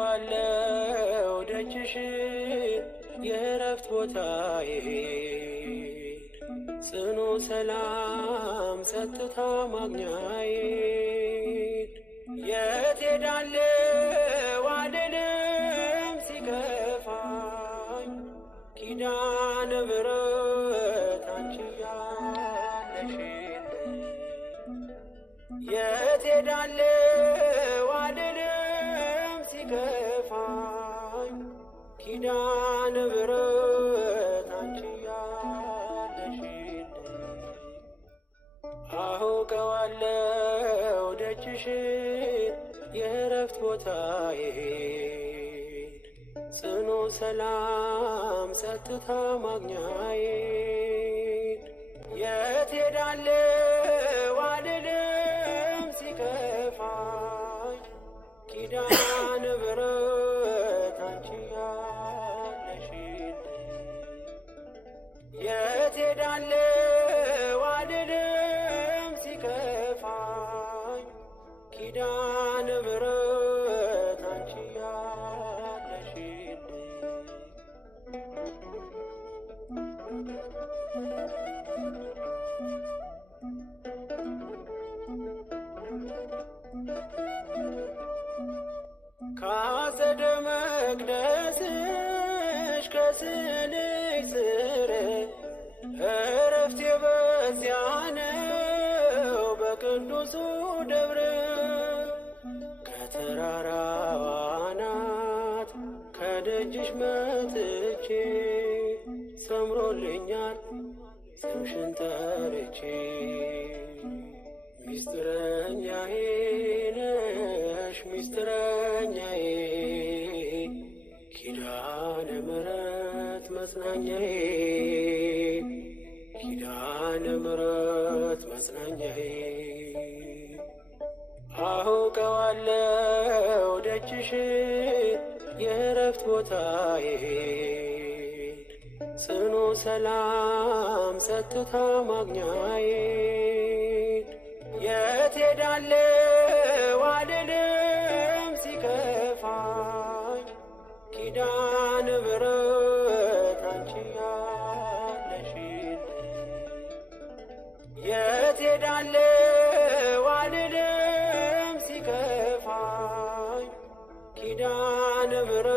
አውቀዋለሁ ደጅሽን የእረፍት ቦታዬን ጽኑ ሰላም ጸጥታ ማግኛዬን የት ሄዳለሁ አልልም ሲከፋኝ ኪዳነ ምሕረት አንቺ ያለሽልኝ የት ሄዳለሁ አልልም ሲከፋኝ ኪዳነ ምሕረት አንቺ ያለሽልኝ አውቀዋለሁ ደጅሽን የእረፍት ቦታዬን ጽኑ ሰላም ጸጥታ ማግኛዬን የት ሄዳለሁ አልልም ሲከፋኝ ኪዳነ ምሕረት አንቺ ያለሽልኝ የት ሄዳለሁ አልልም ሲከፋኝ ኪዳነ ምሕረት አንቺ ያለሽልኝ ከአጸደ መቅደስሽ ከስዕልሽ ስር እረፍቴ በዚያ ነው በቅዱሱ ደብረ ከተራራው አናት ከደጅሽ መጥቼ ሰምሮልኛል ስምሽን ጠርቼ ሚስጥረኛዬ ነሽ ሚስጥረኛዬ ኪዳነ ምሕረት መጽናኛዬ ኪዳነ ምሕረት መጽናኛዬ አውቀዋለሁ ደጅሽን የእረፍት ቦታዬን ጽኑ ሰላም ጸጥታ ማግኛዬን የት ሄዳለሁ አልልም ሲከፋኝ ኪዳነ ምሕረት አንቺ ያለሽልኝ የት ሄዳለሁ አልልም ሲከፋኝ ኪዳነ ምሕረት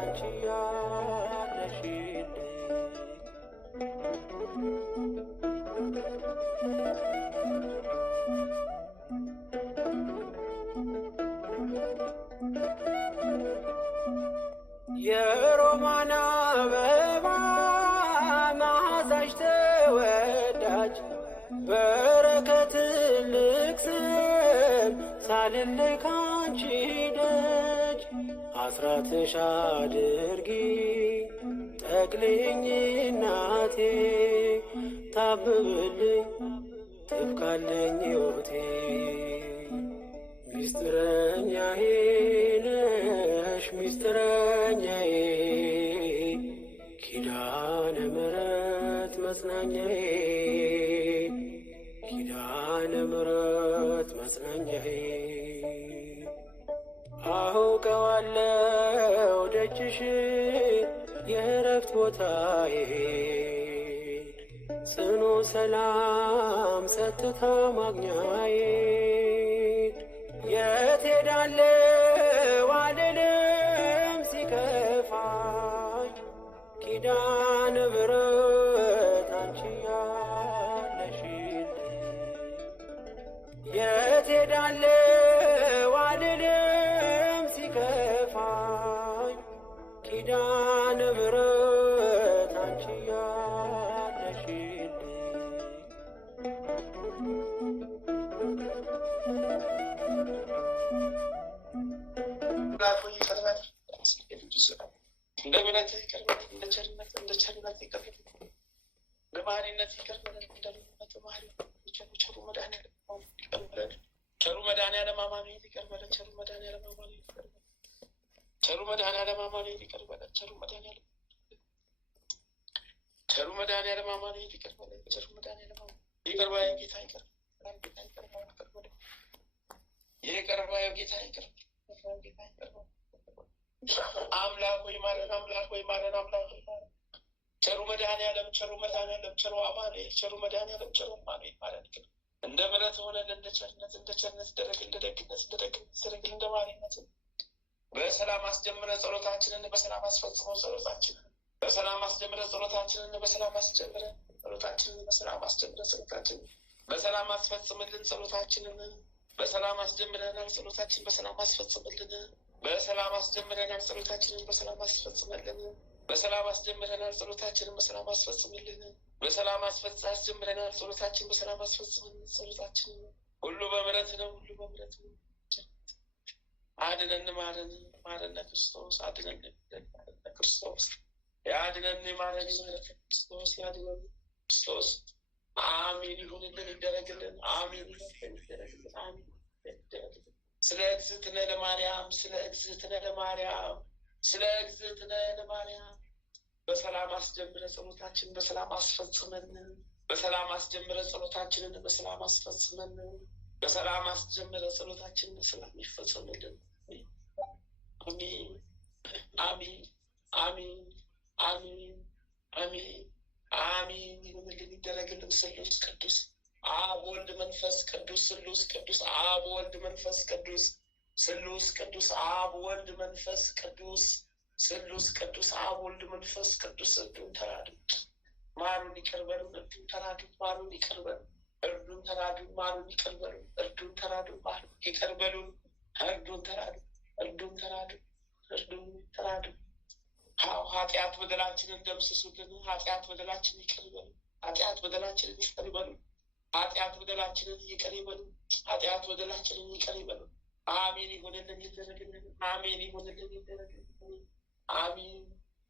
አንቺ ያለሽልኝ የሮማን አበባ መዓዛሽ ተወዳጅ በረከት ልቅሰም ሳልለይ ካንቺ ደጅ አስራትሽ አድርጊ ጠቅልኝ እናቴ ታብብልኝ ትብካለኝ ሕይወቴ ሚስጥረኛዬ ነሽ ሚስጥረኛዬ ኪዳነ ምሕረት መጽናኛዬ ኪዳነ ምሕረት መጽናኛዬ አውቀዋለሁ ደጅሽን የእረፍት ቦታዬን ጽኑ ሰላም ጸጥታ ማግኛዬን የት ሄዳለሁ አልልም ሲከፋኝ ኪዳነ ምሕረት አንቺ ያለሽልኝ የት ሄዳለሁ አልልም ሲከፋኝ ኪዳነ ምሕረት አንቺ ያለሽልኝ እንደ ምሕረትህ ይቅር በለን፣ እንደ ቸርነት ይቅር በለን፣ በመሐሪነት ይቅር በለን፣ እንደ ምሕረት መሐሪ ቸሩ መድኃኒዓለም ይቅር በለን፣ ቸሩ መድኃኒዓለም አማኑኤል ይቅር በለን፣ ቸሩ መድኃኒዓለም አማኑኤል ይቅር በለን፣ ቸሩ መድኃኒዓለም አማኑኤል ይቅር በለን፣ ቸሩ መድኃኒዓለም አማኑኤል ይቅር በለን፣ ቸሩ መድኃኒዓለም ይቅር በለን፣ ጌታ ይቅር በለን፣ ጌታ ይቅር በለን፣ ይቅር በለን፣ ጌታ ይቅር በለን፣ ጌታ ይቅር በለን። አምላክ ሆይ ማረን፣ አምላክ ሆይ ማረን፣ አምላክ ሆይ ማረን። ቸሩ መድኃኒዓለም ቸሩ አማኑኤል ቸሩ መድኃኒዓለም ቸሩ አማኑኤል ማረን። እንደ ምሕረት ሆነን እንደ ቸርነት ደረግልን፣ እንደ ደግነት ደረግልን፣ እንደ ማሪነት በሰላም አስጀምረን ጸሎታችንን በሰላም አስፈጽመው ጸሎታችንን በሰላም አስጀምረን ጸሎታችንን በሰላም አስጀምረን ጸሎታችንን በሰላም አስጀምረን ጸሎታችንን በሰላም አስፈጽምልን። ጸሎታችንን በሰላም አስጀምረናል፣ ጸሎታችንን በሰላም አስፈጽምልን። በሰላም አስጀምረናል፣ ጸሎታችንን በሰላም አስፈጽምልን። በሰላም አስጀምረናል፣ ጸሎታችንን በሰላም አስፈጽምልን። በሰላም አስጀምረናል፣ ጸሎታችንን በሰላም አስፈጽምልን። ጸሎታችን ሁሉ በምሕረት ነው፣ ሁሉ በምሕረት ነው። አድነን፣ ማረን ክርስቶስ፣ አድነን ክርስቶስ፣ ያድነን፣ ማረን ክርስቶስ፣ ያድነን ክርስቶስ። አሜን ይሁንልን፣ ይደረግልን። አሜን ይደረግልን። አሜን ይደረግልን። ስለ እግዝእትነ ለማርያም በሰላም አስጀምረ ጸሎታችንን በሰላም አስፈጽመን። በሰላም አስጀምረ ጸሎታችንን በሰላም አስፈጽመን። በሰላም አስጀምረ ጸሎታችንን በሰላም ይፈጸምልን። አሜን አሜን አሜን አሜን አሜን አሜን ይሁንልን፣ ይደረግልን። ስሉስ ቅዱስ አብ ወልድ መንፈስ ቅዱስ ስሉስ ቅዱስ አብ ወልድ መንፈስ ቅዱስ ስሉስ ቅዱስ አብ ወልድ መንፈስ ቅዱስ ስሉስ ቅዱስ አብ ወልድ መንፈስ ቅዱስ እርዱን ተራዱ፣ ማሩን ይቅር በሉ። እርዱን ተራዱ፣ ማሩን ይቅር በሉ። እርዱን ተራዱ፣ ማሩን ይቅር በሉ። እርዱን ተራዱ፣ ማሩን ይቅር በሉ። እርዱን ተራዱ፣ እርዱን ተራዱ፣ እርዱን ተራዱ። ኃጢአት በደላችንን ደምስሱልን። ኃጢአት በደላችንን ይቅር በሉ። ኃጢአት በደላችንን ይቅር በሉ። ኃጢአት በደላችንን ይቅር ይበሉ። ኃጢአት በደላችንን ይቅር ይበሉ። አሜን ይሁንልን፣ ይደረግልን። አሜን ይሁንልን፣ ይደረግልን። አሜን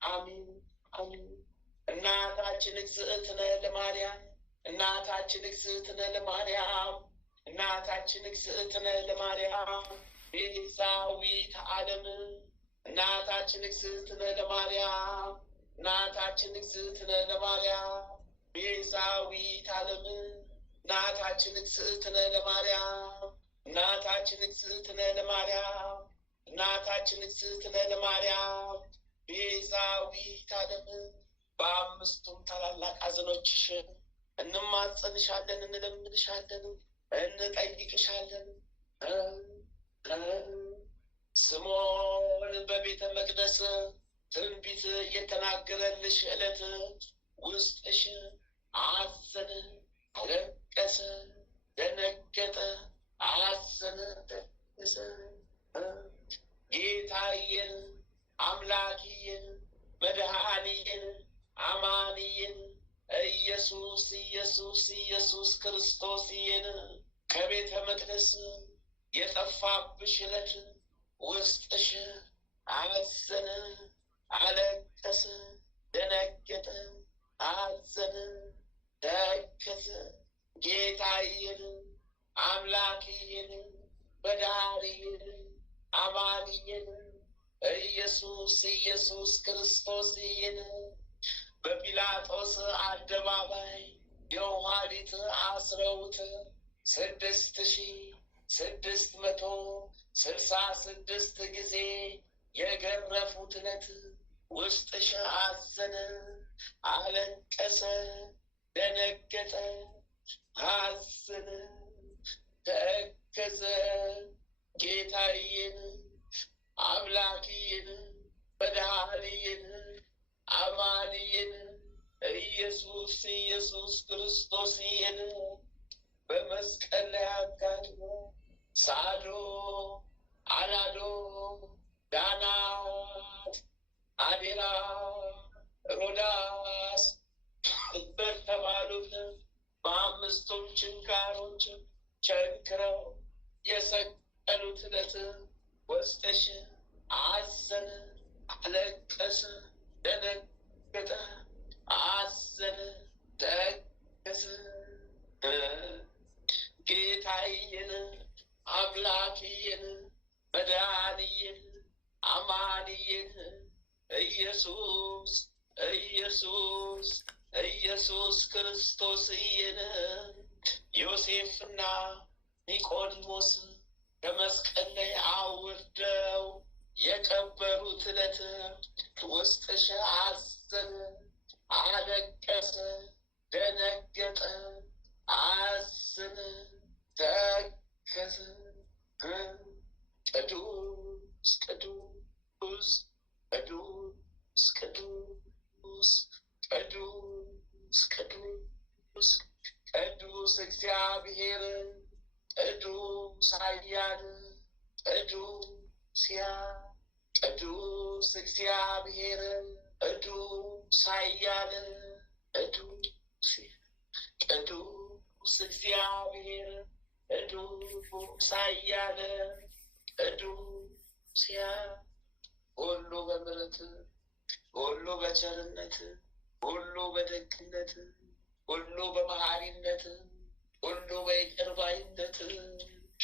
አሜን አሜን። እናታችን እግዝእትነ ለማርያም እናታችን እግዝእትነ ለማርያም እናታችን እግዝእትነ ለማርያም ቤዛዊተ ዓለም እናታችን እግዝእትነ ለማርያም እናታችን እግዝእትነ ለማርያም ቤዛዊተ ዓለም እናታችን እግዝእትነ ለማርያም እናታችን እግዝእትነ ለማርያም እናታችን እግዝእትነ ለማርያም ቤዛዊተ ዓለም በአምስቱም ታላላቅ ሐዘኖችሽ እንማጸንሻለን፣ እንለምንሻለን፣ እንጠይቅሻለን። ስምዖን በቤተ መቅደስ ትንቢት የተናገረልሽ ዕለት ውስጥሽ አዘነ፣ አለቀሰ፣ ደነገጠ፣ አዘነ፣ ደነገጠ። ጌታዬን፣ አምላኬን፣ መድኃኒዬን፣ አማንዬን ኢየሱስ ኢየሱስ ኢየሱስ ክርስቶስዬን ከቤተ መቅደስ የጠፋብሽ ዕለት ውስጥሽ አዘነ፣ አለቀሰ፣ ደነገጠ፣ አዘነ፣ ደከዘ። ጌታዬን፣ አምላኬን፣ መድኃኒዬን፣ አማንዬን ኢየሱስ ኢየሱስ ክርስቶስዬን በጲላጦስ አደባባይ የውሃሊት አስረውት 6666 ጊዜ የገረፉት ዕለት ውስጥሽ አዘነ፣ አለቀሰ፣ ደነገጠ፣ አዘነ፣ ተከዘ። ጌታዬን፣ አምላኬን፣ መድኃኒዬን፣ አማንዬን ኢየሱስ ኢየሱስ ክርስቶስዬን በመስቀል ላይ አጋድሞ ሳዶ፣ አላዶ፣ ዳናት፣ አዴራ፣ ሮዳስ በተባሉት በአምስቱም ችንካሮች ቸንክረው የሰቀሉት ዕለት ውስጥሽ አዘነ፣ አለቀሰ፣ ደነገጠ፣ አዘነ፣ ተከዘ። ጌታዬን፣ አምላኬን፣ መድኃኒዬን፣ አማንዬን ኢየሱስ ኢየሱስ ኢየሱስ ክርስቶስዬን ዮሴፍና ኒቆዲሞስ ከመስቀል ላይ አውርደው የቀበሩት ዕለት ውስጥሽ አዘነ፣ አለቀሰ፣ ደነገጠ፣ አዘነ፣ ተከዘ። ቅዱስ ቅዱስ ቅዱስ ቅዱስ ቅዱስ ቅዱስ ቅዱስ እግዚአብሔር ቅዱስ ኃያል ቅዱስ ቅዱስ እግዚአብሔር ቅዱስ ኃያል ቅዱስ እግዚአብሔር ቅዱስ ኃያል ቅዱስ ሁሉ በምሕረት ሁሉ በቸርነት ሁሉ በደግነት ሁሉ በመሐሪነት ሁሉ በይቅር ባይነት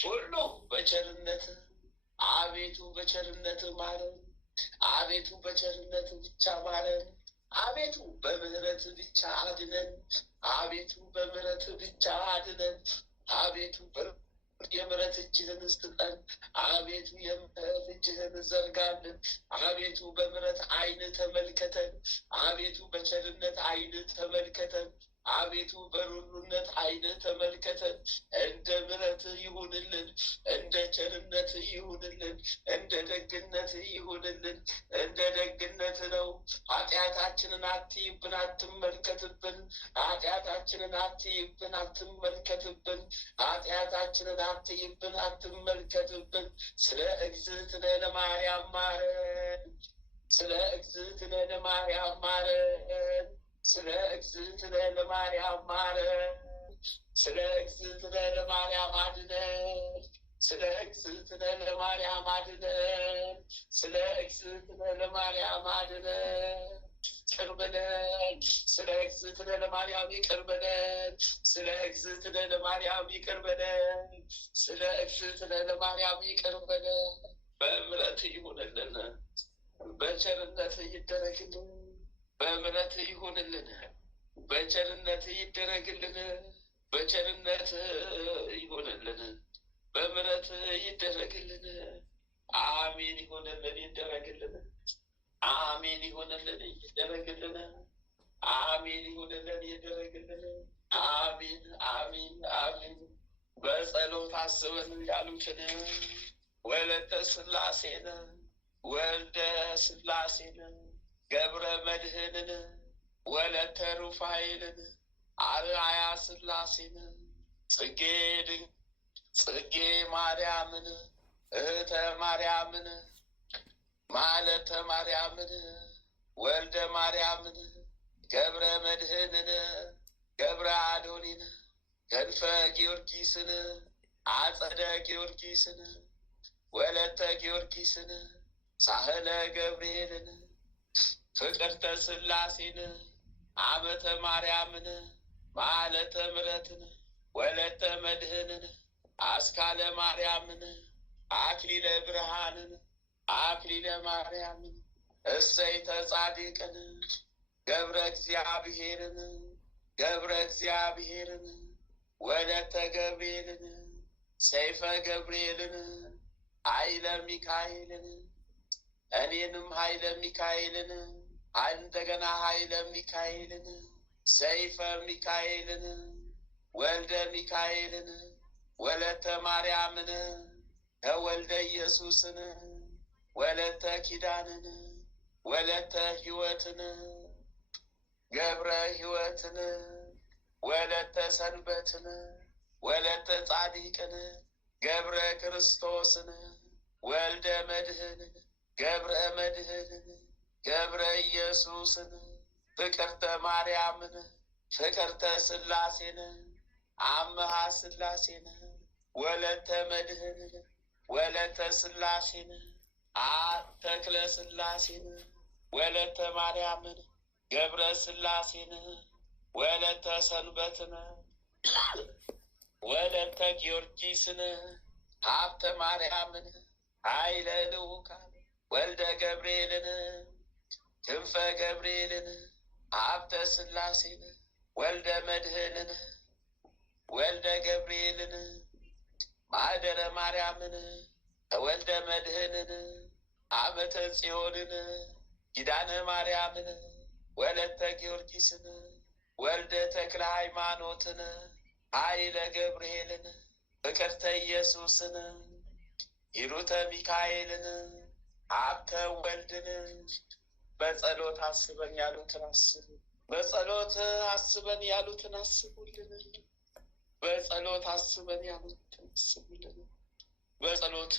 ሁሉ በቸርነት አቤቱ በቸርነት ማረን። አቤቱ በቸርነት ብቻ ማረን። አቤቱ በምሕረት ብቻ አድነን። አቤቱ በምሕረት ብቻ አድነን። አቤቱ የምሕረት እጅህን ስጠን። አቤቱ የምሕረት እጅህን ዘርጋልን። አቤቱ በምሕረት ዓይን ተመልከተን። አቤቱ በቸርነት ዓይን ተመልከተን። አቤቱ በሩሩነት ዓይን ተመልከተን። እንደ ምሕረት ይሁንልን፣ እንደ ቸርነት ይሁንልን፣ እንደ ደግነት ይሁንልን። እንደ ደግነት ነው። ኃጢአታችንን አትይብን፣ አትመልከትብን። ኃጢአታችንን አትይብን፣ አትመልከትብን። ኃጢአታችንን አትይብን፣ አትመልከትብን። ስለ እግዝእትነ ለማርያም ማረን። ስለ እግዝእትነ ለማርያም ማረን። ስለ እግዝእትነ ለማርያም ማረን። ስለ እግዝእትነ ለማርያም አድነን። ስለ እግዝእትነ ለማርያም አድነን። ስለ እግዝእትነ ለማርያም አድነን። ይቅር በለን። ስለ እግዝእትነ ለማርያም ይቅር በለን። ስለ እግዝእትነ ለማርያም ይቅር በለን። ስለ እግዝእትነ ለማርያም ይቅር በለን። በምሕረት ይሁንልን፣ በቸርነት ይደረግልን። በምሕረት ይሁንልን፣ በቸርነት ይደረግልን። በቸርነት ይሁንልን፣ በምሕረት ይደረግልን። አሜን ይሁንልን፣ ይደረግልን። አሜን ይሁንልን፣ ይደረግልን። አሜን ይሁንልን፣ ይደረግልን። አሜን አሜን አሜን። በጸሎት አስበን ያሉትን ወለተ ሥላሴን ወልደ ሥላሴን ገብረ መድኅንን ወለተ ሩፋኤልን አርአያ ሥላሴን ጽጌ ማርያምን እህተ ማርያምን ማለተ ማርያምን ወልደ ማርያምን ገብረ መድኅንን ገብረ አዶኒን ክንፈ ጊዮርጊስን አጸደ ጊዮርጊስን ወለተ ጊዮርጊስን ሳህለ ገብርኤልን ፍቅርተ ሥላሴን አመተ ማርያምን ማለተ ምሕረትን ወለተ መድኅንን አስካለ ማርያምን አክሊለ ብርሃንን አክሊለ ማርያምን እሰይተ ጻድቅን ገብረ እግዚአብሔርን ወለተ ገብርኤልን ሰይፈ ገብርኤልን ኃይለ ሚካኤልን እኔንም ኃይለ ሚካኤልን እንደገና ኃይለ ሚካኤልን ሰይፈ ሚካኤልን ወልደ ሚካኤልን ወለተ ማርያምን ከወልደ ኢየሱስን ወለተ ኪዳንን ወለተ ሕይወትን ገብረ ሕይወትን ወለተ ሰንበትን ወለተ ጻዲቅን ገብረ ክርስቶስን ወልደ መድኅንን ገብረ መድኅንን ገብረ ኢየሱስን ፍቅርተ ማርያምን ፍቅርተ ሥላሴን አምሃ ሥላሴን ወለተ መድኅንን ወለተ ሥላሴን ተክለ ሥላሴን ወለተ ማርያምን ገብረ ሥላሴን ወለተ ሰንበትን ወለተ ጊዮርጊስን ሀብተ ማርያምን ኃይለ ልዑካን ወልደ ገብርኤልን ክንፈ ገብርኤልን ሀብተ ሥላሴን ወልደ መድህንን ወልደ ገብርኤልን ማኅደረ ማርያምን ወልደ መድህንን ዓመተ ጽዮንን ኪዳነ ማርያምን ወለተ ጊዮርጊስን ወልደ ተክለ ሃይማኖትን ኃይለ ገብርኤልን ፍቅርተ ኢየሱስን ሂሩተ ሚካኤልን ሀብተ ወልድን በጸሎት አስበን ያሉትን አስቡ። በጸሎት አስበን ያሉትን አስቡልን። በጸሎት አስበን ያሉትን አስቡልን። በጸሎት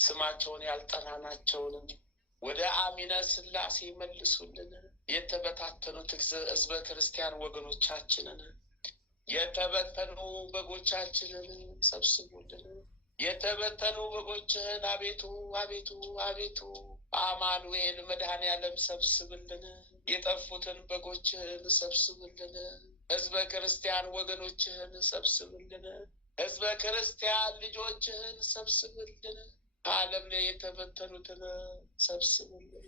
ስማቸውን ያልጠራናቸውንም ወደ አሚነ ሥላሴ መልሱልን። የተበታተኑት ሕዝበ ክርስቲያን ወገኖቻችንን የተበተኑ በጎቻችንን ሰብስቡልን። የተበተኑ በጎችህን አቤቱ አቤቱ አቤቱ አማኑኤል መድኃኔዓለም ሰብስብልን። የጠፉትን በጎችህን ሰብስብልን። ሕዝበ ክርስቲያን ወገኖችህን ሰብስብልን። ሕዝበ ክርስቲያን ልጆችህን ሰብስብልን። ከዓለም ላይ የተበተኑትን ሰብስብልን።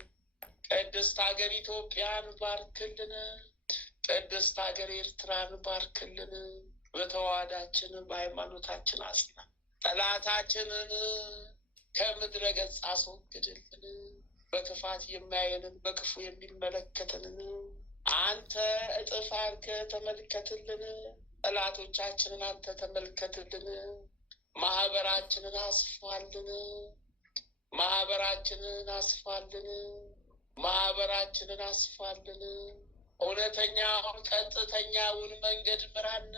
ቅድስት ሀገር ኢትዮጵያን ባርክልን። ቅድስት ሀገር ኤርትራን ባርክልን። በተዋህዳችን በሃይማኖታችን አጽና። ጠላታችንን ከምድረ ገጽ አስወግድልን። በክፋት የሚያየንን በክፉ የሚመለከትንን አንተ እጥፍ አድርገህ ተመልከትልን። ጠላቶቻችንን አንተ ተመልከትልን። ማህበራችንን አስፋልን። ማህበራችንን አስፋልን። ማህበራችንን አስፋልን። እውነተኛውን ቀጥተኛውን መንገድ ምራን።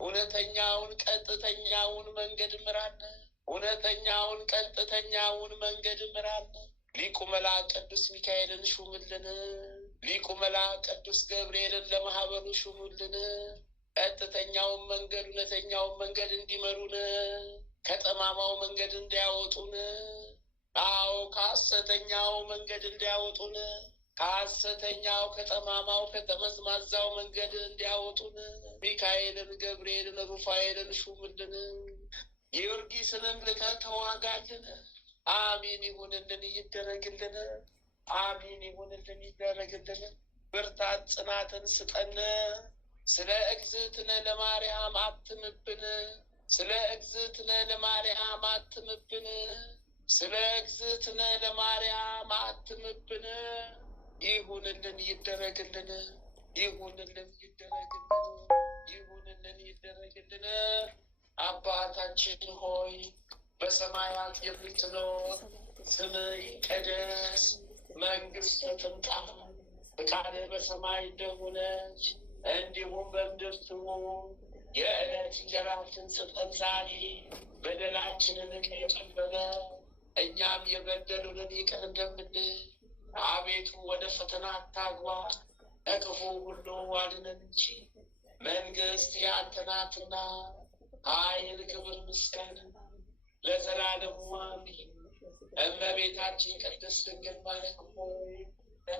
እውነተኛውን ቀጥተኛውን መንገድ ምራን። እውነተኛውን ቀጥተኛውን መንገድ ምራን። ሊቁ መልአክ ቅዱስ ሚካኤልን ሹምልን። ሊቁ መልአክ ቅዱስ ገብርኤልን ለማህበሩ ሹሙልን። ቀጥተኛውን መንገድ እውነተኛውን መንገድ እንዲመሩን፣ ከጠማማው መንገድ እንዲያወጡን፣ አዎ ከሐሰተኛው መንገድ እንዲያወጡን፣ ከሐሰተኛው ከጠማማው ከጠመዝማዛው መንገድ እንዲያወጡን ሚካኤልን ገብርኤልን ሩፋኤልን ሹምልን። ጊዮርጊስንም ልከህ ተዋጋልን። አሚን ይሁንልን፣ ይደረግልን። አሚን ይሁንልን፣ ይደረግልን። ብርታት ጽናትን ስጠን። ስለ እግዝእትነ ለማርያም አትምብን። ስለ እግዝእትነ ለማርያም አትምብን። ስለ እግዝእትነ ለማርያም አትምብን። ይሁንልን፣ ይደረግልን። ይሁንልን፣ ይደረግልን። ይሁንልን፣ ይደረግልን። አባታችን ሆይ በሰማያት የምትኖር ስምህ ይቀደስ፣ መንግሥትህ ትምጣ፣ ፈቃድህ በሰማይ እንደሆነች እንዲሁም በምድር ትሁን። የዕለት እንጀራችንን ስጠን ዛሬ፣ በደላችንን ይቅር በለን እኛም የበደሉንን ይቅር እንደምንል። አቤቱ ወደ ፈተና አታግባን፣ ከክፉ ሁሉ አድነን እንጂ መንግሥት ያንተ ናትና፣ ኃይል፣ ክብር፣ ምስጋና ለዘላለሙ አሜን። እመቤታችን ቅድስት ድንግል ማርያም ሆይ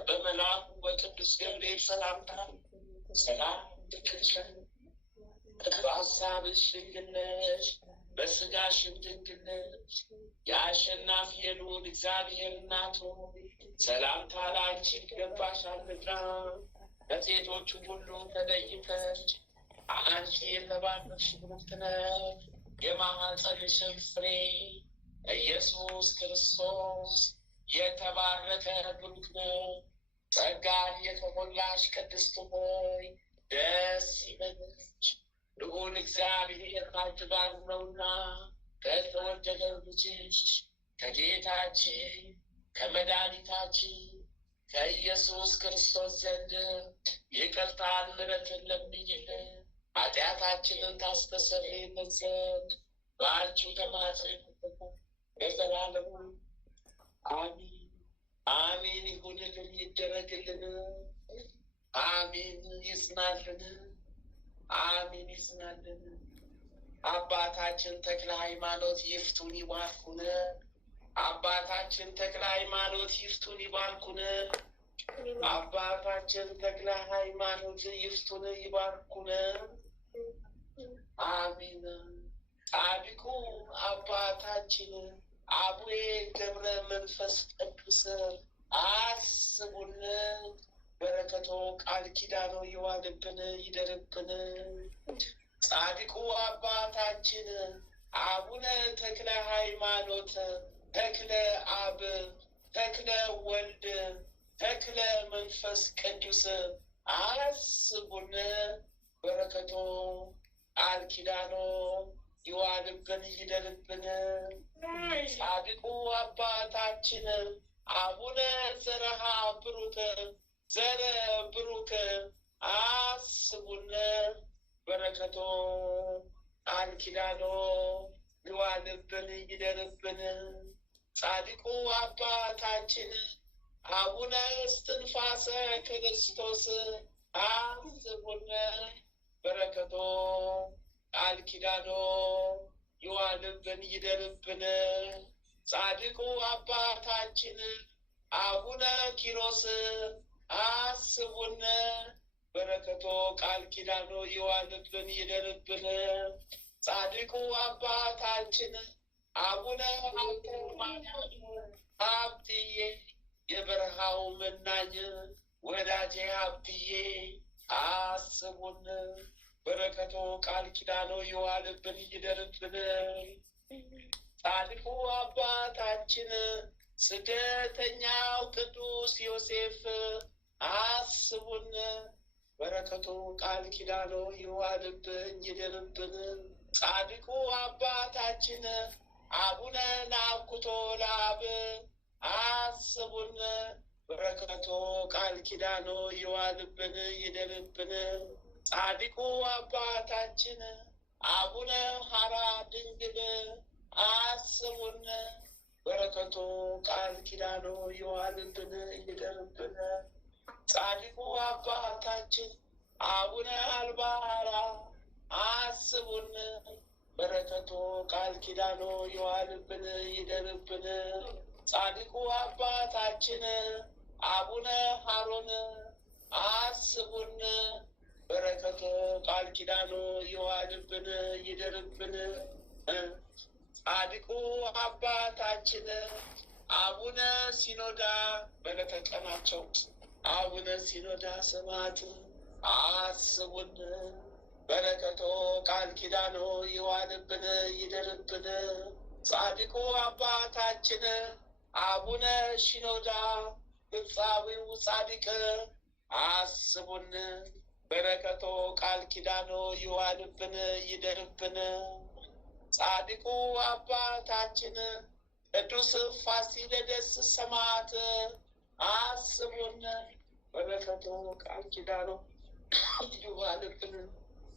በመልአኩ በቅዱስ ገብርኤል ሰላምታ ሰላም ትልሻለሽ። በሐሳብሽ ድንግል ነሽ፣ በሥጋሽም ድንግል ነሽ። የአሸናፊ የልዑል እግዚአብሔር እናት ሆይ ሰላምታ ላንቺ ይገባሻልና፣ ከሴቶቹ ሁሉ ተለይተሽ አንቺ የተባረክሽ ብሩክት ነሽ። የማኅፀንሽም ፍሬ ኢየሱስ ክርስቶስ የተባረከ ብሩክ ነው። ጸጋን የተሞላሽ ቅድስት ሆይ ደስ ይበልሽ፣ ልዑል እግዚአብሔር ካንቺ ጋር ነውና ከተወደደው ልጅሽ ከጌታችን ከመድኃኒታችን ከኢየሱስ ክርስቶስ ዘንድ ይቅርታን ምሕረትን ለምኝልን ኃጢአታችንን ታስተሰርይልን ዘንድ በአንቺው ተማጽነን ለዘላለሙ አሜን። አሜን ይሁንልን፣ ይደረግልን። አሜን ይጽናልን። አሜን ይጽናልን። አባታችን ተክለ ሃይማኖት ይፍቱን ይባርኩን። አባታችን ተክለ ሃይማኖት ይፍቱን ይባርኩን። አባታችን ተክለ ሃይማኖት ይፍቱን ይባርኩን። አሜን። ጻድቁ አባታችን አቡነ ገብረ መንፈስ ቅዱስ አስቡን። በረከቶ ቃል ኪዳኑ ይዋልብን ይደርብን። ጻድቁ አባታችን አቡነ ተክለ ሃይማኖት ተክለ አብ ተክለ ወልድ ተክለ መንፈስ ቅዱስ አስቡን። በረከቶ ቃል ኪዳኑ ይዋልብን ይደርብን። ጻድቁ አባታችን አቡነ ዘርሃ ብሩክ ዘረ ብሩክ አስቡን። በረከቶ ቃል ኪዳኑ ይዋልብን ይደርብን። ጻድቁ አባታችን አቡነ እስትንፋሰ ክርስቶስ አስቡን። በረከቶ ቃል ኪዳኑ ይዋልብን ይደርብን። ጻድቁ አባታችን አቡነ ኪሮስ አስቡን። በረከቶ ቃል ኪዳኑ ይዋልብን ይደርብን። ጻድቁ አባታችን አቡነ ሀብተ ማርያም ሀብትዬ የበረሃው መናኝ ወዳጄ ሀብትዬ አስቡን። በረከቶ ቃል ኪዳኑ ይዋልብን ይደርብን። ጻድቁ አባታችን ስደተኛው ቅዱስ ዮሴፍ አስቡን። በረከቱ ቃል ኪዳኑ ይዋልብን ይደርብን። ጻድቁ አባታችን አቡነ ናኩቶ ለአብ አስቡን። በረከቱ ቃል ኪዳኑ ይዋልብን ይደርብን። ጻድቁ አባታችን አቡነ ሐራ ድንግል አስቡን። በረከቱ ቃል ኪዳኑ ይዋልብን ይደርብን። ጻድቁ አባታችን አቡነ አልባራ አስቡን። በረከቱ ቃል ኪዳኑ ይዋልብን ይደርብን። ጻድቁ አባታችን አቡነ ሀሮን አስቡን። በረከቱ ቃል ኪዳኑ ይዋልብን ይደርብን። ጻድቁ አባታችን አቡነ ሲኖዳ በዕለተ ቀናቸው አቡነ ሲኖዳ ሰማዕት አስቡን። በረከቶ ቃል ኪዳኑ ይዋልብን ይደርብን። ጻድቁ አባታችን አቡነ ሲኖዳ ግብፃዊው ጻድቅ አስቡን። በረከቶ ቃል ኪዳኑ ይዋልብን ይደርብን። ጻድቁ አባታችን ቅዱስ ፋሲለደስ ሰማዕት አስቡን። በረከቱ ቃል ኪዳኑ ይዋልብን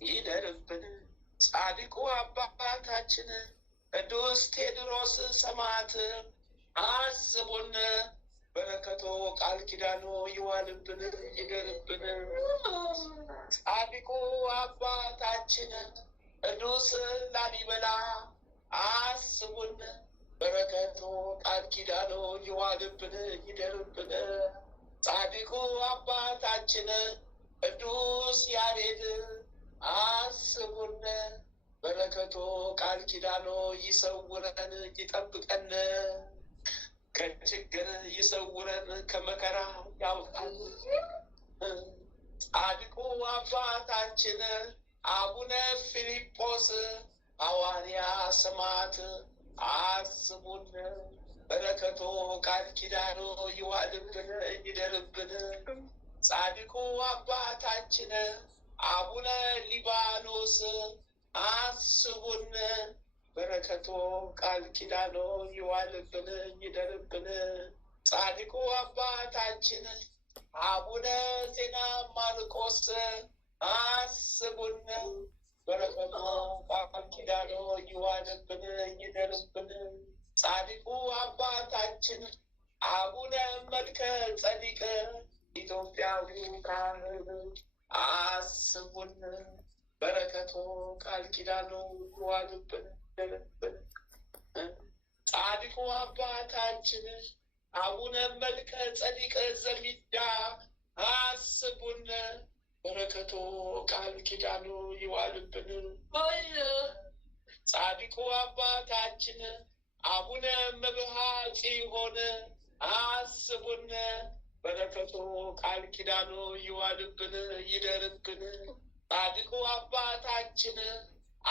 ይደርብን። ጻድቁ አባታችን ቅዱስ ቴዎድሮስ ሰማዕት አስቡን። በረከቱ ቃል ኪዳኑ ይዋልብን ይደርብን። ጻድቁ አባታችን ቅዱስ ላሊበላ አስቡን። በረከቱ ቃል ኪዳኑ ይዋልብን ይደርብን። ጻድቁ አባታችን ቅዱስ ያሬድ አስቡን። በረከቱ ቃል ኪዳኑ ይሰውረን ይጠብቀን። ከችግር ይሰውረን ከመከራ ያውጣን። ጻድቁ አባታችን አቡነ ፊልጶስ ሐዋርያ ሰማዕት አስቡን። በረከቱ ቃል ኪዳኑ ይዋልብን ይደርብን። ጻድቁ አባታችን አቡነ ሊባኖስ አስቡን። በረከቱ ቃል ኪዳኑ ይዋልብን ይደርብን። ጻድቁ አባታችን አቡነ ዜና ማርቆስ አስቡን። በረከቱ ቃል ኪዳኑ ይዋልብን ይደርብን። ጻድቁ አባታችን አቡነ መልከ ጸዲቅ ኢትዮጵያዊ ካህን አስቡን። በረከቱ ቃል ኪዳኑ ይዋልብን ይደርብን። ጻድቁ አባታችን አቡነ መልከ ጸዲቅ ዘሚዳ አስቡን። በረከቶ ቃል ኪዳኑ ይዋልብን። ጻድቁ አባታችን አቡነ መብሃ ጽዮን አስቡን። በረከቶ ቃል ኪዳኑ ይዋልብን ይደርብን። ጻድቁ አባታችን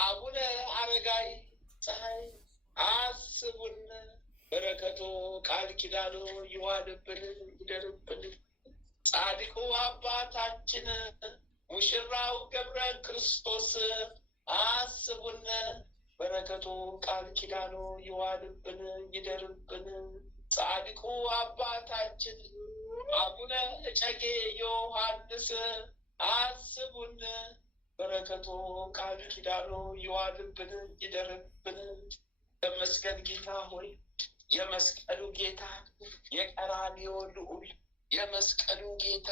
አቡነ አረጋይ ፀሐይ አስቡን። በረከቶ ቃል ኪዳኑ ይዋልብን ይደርብን። ጻድቁ አባታችን ሙሽራው ገብረ ክርስቶስ አስቡን። በረከቱ ቃል ኪዳኑ ይዋልብን ይደርብን። ጻድቁ አባታችን አቡነ እጨጌ ዮሐንስ አስቡን። በረከቱ ቃል ኪዳኑ ይዋልብን ይደርብን። ተመስገን ጌታ ሆይ የመስቀሉ ጌታ የቀራንዮ ልዑል፣ የመስቀሉ ጌታ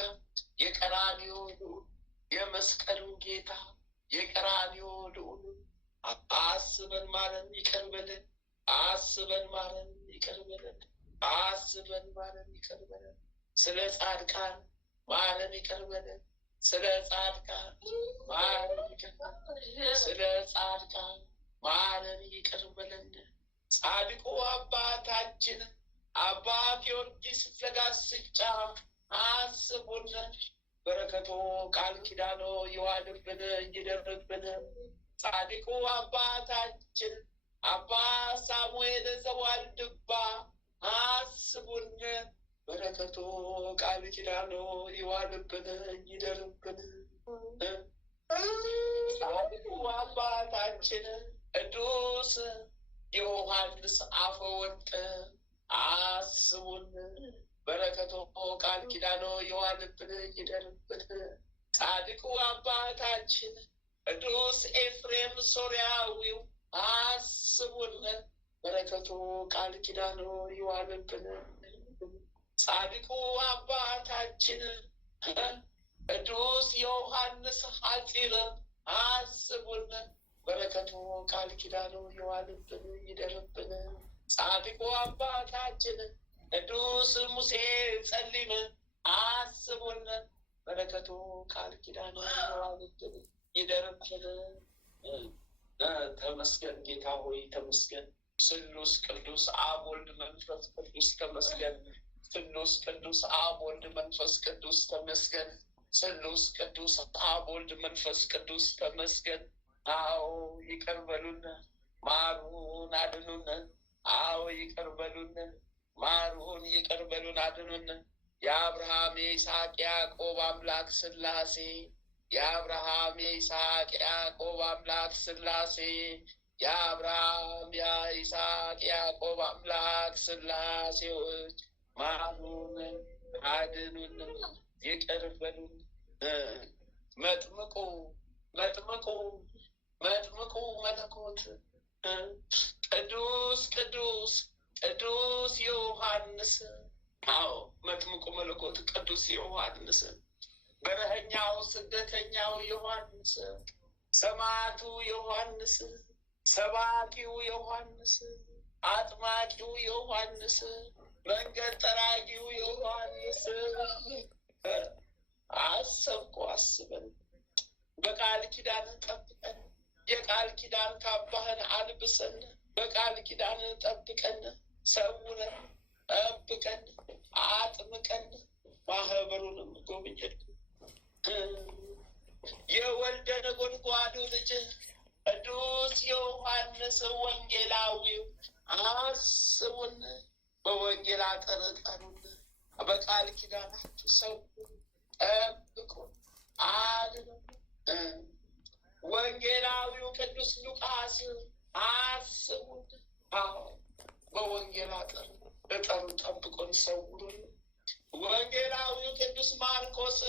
የቀራንዮ ልዑል፣ የመስቀሉ ጌታ የቀራንዮ ልዑል አስበን ማረን ይቅር በለን። አስበን ማረን ይቅር በለን። አስበን ማረን ይቅር በለን። ስለ ጻድቃን ማረን ይቅር በለን። ስለ ጻድቃን ማረን ይቅር በለን። ስለ ጻድቃን ማረን ይቅር በለን። ጻድቁ አባታችን አባ ጊዮርጊስ ዘጋስጫ አስቡን። በረከቶ ቃል ኪዳኑ ይዋልብን ይደርብን። ጻድቁ አባታችን አባ ሳሙኤል ዘዋልድባ አስቡን። በረከቶ ቃል ኪዳኑ ይዋልብን ይደርብን። ጻድቁ አባታችን ቅዱስ ዮሐንስ አፈወርቅ አስቡን። በረከቶ ቃል ኪዳኑ ይዋልብን ይደርብን። ጻድቁ አባታችን ቅዱስ ኤፍሬም ሶርያዊው አስቡን። በረከቱ ቃል ኪዳኑ ይዋልብን። ጻድቁ አባታችን ቅዱስ ዮሐንስ ሐፂር አስቡን። በረከቱ ቃል ኪዳኑ ይዋልብን ይደርብን። ጻድቁ አባታችን ቅዱስ ሙሴ ጸሊም አስቡን። በረከቱ ቃል ኪዳኑ ይዋልብን ይደርብን። ተመስገን ጌታ ሆይ ተመስገን። ስሉስ ቅዱስ አብ ወልድ መንፈስ ቅዱስ ተመስገን። ስሉስ ቅዱስ አብ ወልድ መንፈስ ቅዱስ ተመስገን። ስሉስ ቅዱስ አብ ወልድ መንፈስ ቅዱስ ተመስገን። አዎ ይቅር በሉን፣ ማሩን፣ አድኑን። አዎ ይቅር በሉን፣ ማሩን፣ ይቅር በሉን፣ አድኑን። የአብርሃም የይስሐቅ ያዕቆብ አምላክ ሥላሴ፣ የአብርሃም የይስሐቅ ያዕቆብ አምላክ ሥላሴ፣ የአብርሃም የይስሐቅ ያዕቆብ አምላክ ሥላሴዎች ማሩን፣ አድኑን፣ ይቅር በሉን። መጥምቁ መጥምቁ መጥምቁ መለኮት ቅዱስ ቅዱስ ቅዱስ ዮሐንስ፣ አዎ መጥምቁ መለኮት ቅዱስ ዮሐንስ፣ በረኸኛው ስደተኛው ዮሐንስ፣ ሰማዕቱ ዮሐንስ፣ ሰባኪው ዮሐንስ፣ አጥማቂው ዮሐንስ፣ መንገድ ጠራጊው ዮሐንስ አሰብኩ አስበን፣ በቃል ኪዳን ጠብቀን፣ የቃል ኪዳን ካባህን አልብሰን፣ በቃል ኪዳን ጠብቀን፣ ሰውረን፣ ጠብቀን፣ አጥምቀን፣ ማህበሩንም ጎብኘን። የወልደ ነጎድጓዱ ልጅ ቅዱስ ዮሐንስ ወንጌላዊው አስቡን። በወንጌል አጠርጠሩን፣ በቃል ኪዳናችሁ ሰውን፣ ጠብቁን፣ አድኑን። ወንጌላዊው ቅዱስ ሉቃስ አስቡን። በወንጌል አጠርጠሩን፣ ጠብቁን፣ ሰውሩን። ወንጌላዊው ቅዱስ ማርቆስ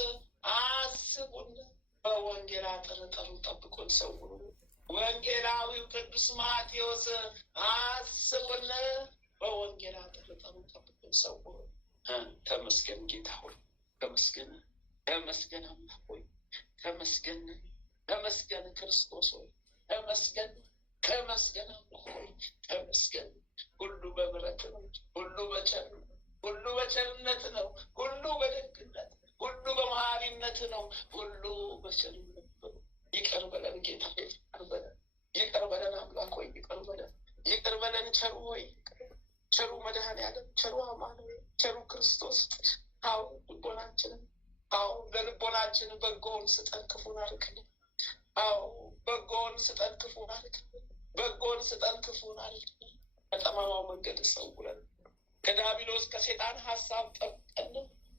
አስቡን። በወንጌል አጠርጠሩን፣ ጠብቁን፣ ሰውሩን። ወንጌላዊው ቅዱስ ማቴዎስ አስቡን። በወንጌል አጠርጠሩን፣ ጠብቁን፣ ሰውሩን። ተመስገን ጌታ ሆይ ተመስገን። ተመስገን አምላክ ሆይ ተመስገን። ተመስገን ክርስቶስ ሆይ ተመስገን። ተመስገን አምላክ ሆይ ተመስገን። ሁሉ በምሕረት ነው፣ ሁሉ በቸርነት ነው፣ ሁሉ በደግነት፣ ሁሉ በመሐሪነት ነው፣ ሁሉ በቸርነት ነው። ይቅር በለን ጌታ፣ ይቅር በለን አምላክ ሆይ ይቅር በለን ቸሩ ሆይ፣ ቸሩ መድኃኔዓለም፣ ቸሩ አማኑኤል፣ ቸሩ ክርስቶስ አዎ ልቦናችንን ለልቦናችን በጎውን ስጠን፣ ክፉን አርቅልን። አዎ በጎውን ስጠን፣ ክፉን አርቅልን። በጎውን ስጠን፣ ክፉን አርቅልን። ከጠማማው መንገድ ሰውረን፣ ከዲያብሎስ ከሴጣን ሀሳብ ጠብቀን፣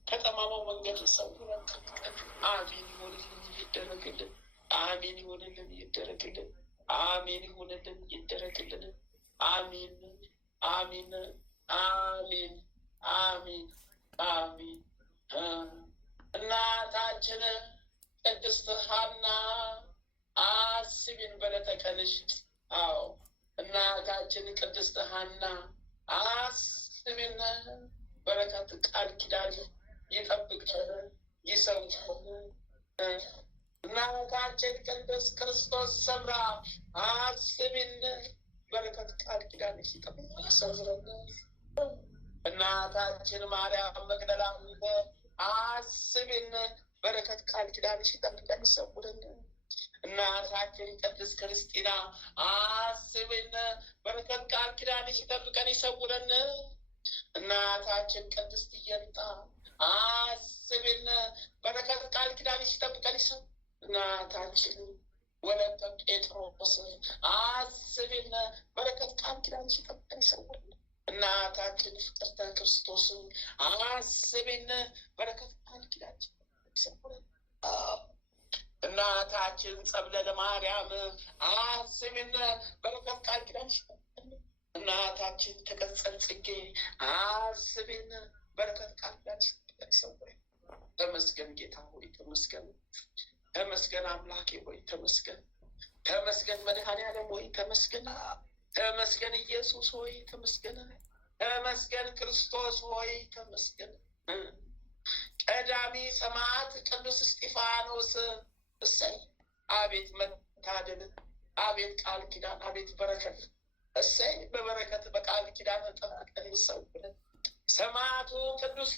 ከጠማማው መንገድ ሰውረን ጠብቀን። አሜን ይሆንልን ይደረግልን። አሜን ይሆንልን ይደረግልን። አሜን ይሆንልን ይደረግልን። አሜን አሜን አሜን አሜን አሜን። እናታችን ቅድስት ሐና አስቢን በዕለተ ቀንሽ። አዎ እናታችን ቅድስት ሐና አስቢን፣ በረከት ቃል ኪዳን ይጠብቀን ይሰውረን። እናታችን ቅድስት ክርስቶስ ሰምራ አስቢን፣ በረከት ቃል ኪዳን ይሰውረን። እናታችን ማርያም መግደላዊት አስቢን፣ በረከት ቃል ኪዳንሽ ይጠብቀን ይሰውረን። እናታችን ቅድስት ክርስቲና አስቢን፣ በረከት ቃል ኪዳንሽ ይጠብቀን ይሰውረን። እናታችን ቅድስት ኢየሉጣ አስቢን፣ በረከት ቃል ኪዳንሽ ይጠብቀን ይሰውረን። እናታችን ወለተ ጴጥሮስ አስቢን፣ በረከት ቃል ኪዳንሽ ይጠብቀን ይሰውረን። እናታችን ፍቅርተ ክርስቶስን አስቢን፣ በረከት ቃል ኪዳንሽ ይሰውረን። እናታችን ጸብለለ ማርያም አስቢን፣ በረከት ቃል ኪዳንሽ ይሰውረን። እናታችን ተቀጸል ጽጌ አስቢን፣ በረከት ቃል ኪዳንሽ ይሰውረን። ተመስገን ጌታ ሆይ ተመስገን። ተመስገን አምላኬ ሆይ ተመስገን። ተመስገን መድኃኔዓለም ሆይ ተመስገን። ተመስገን ኢየሱስ ሆይ ተመስገን። ተመስገን ክርስቶስ ሆይ ተመስገን። ቀዳሚ ሰማዕት ቅዱስ እስጢፋኖስ እሰይ! አቤት መታደል፣ አቤት ቃል ኪዳን፣ አቤት በረከት! እሰይ! በበረከት በቃል ኪዳን ጠብቀን ይሰውረን። ሰማዕቱ ቅዱስ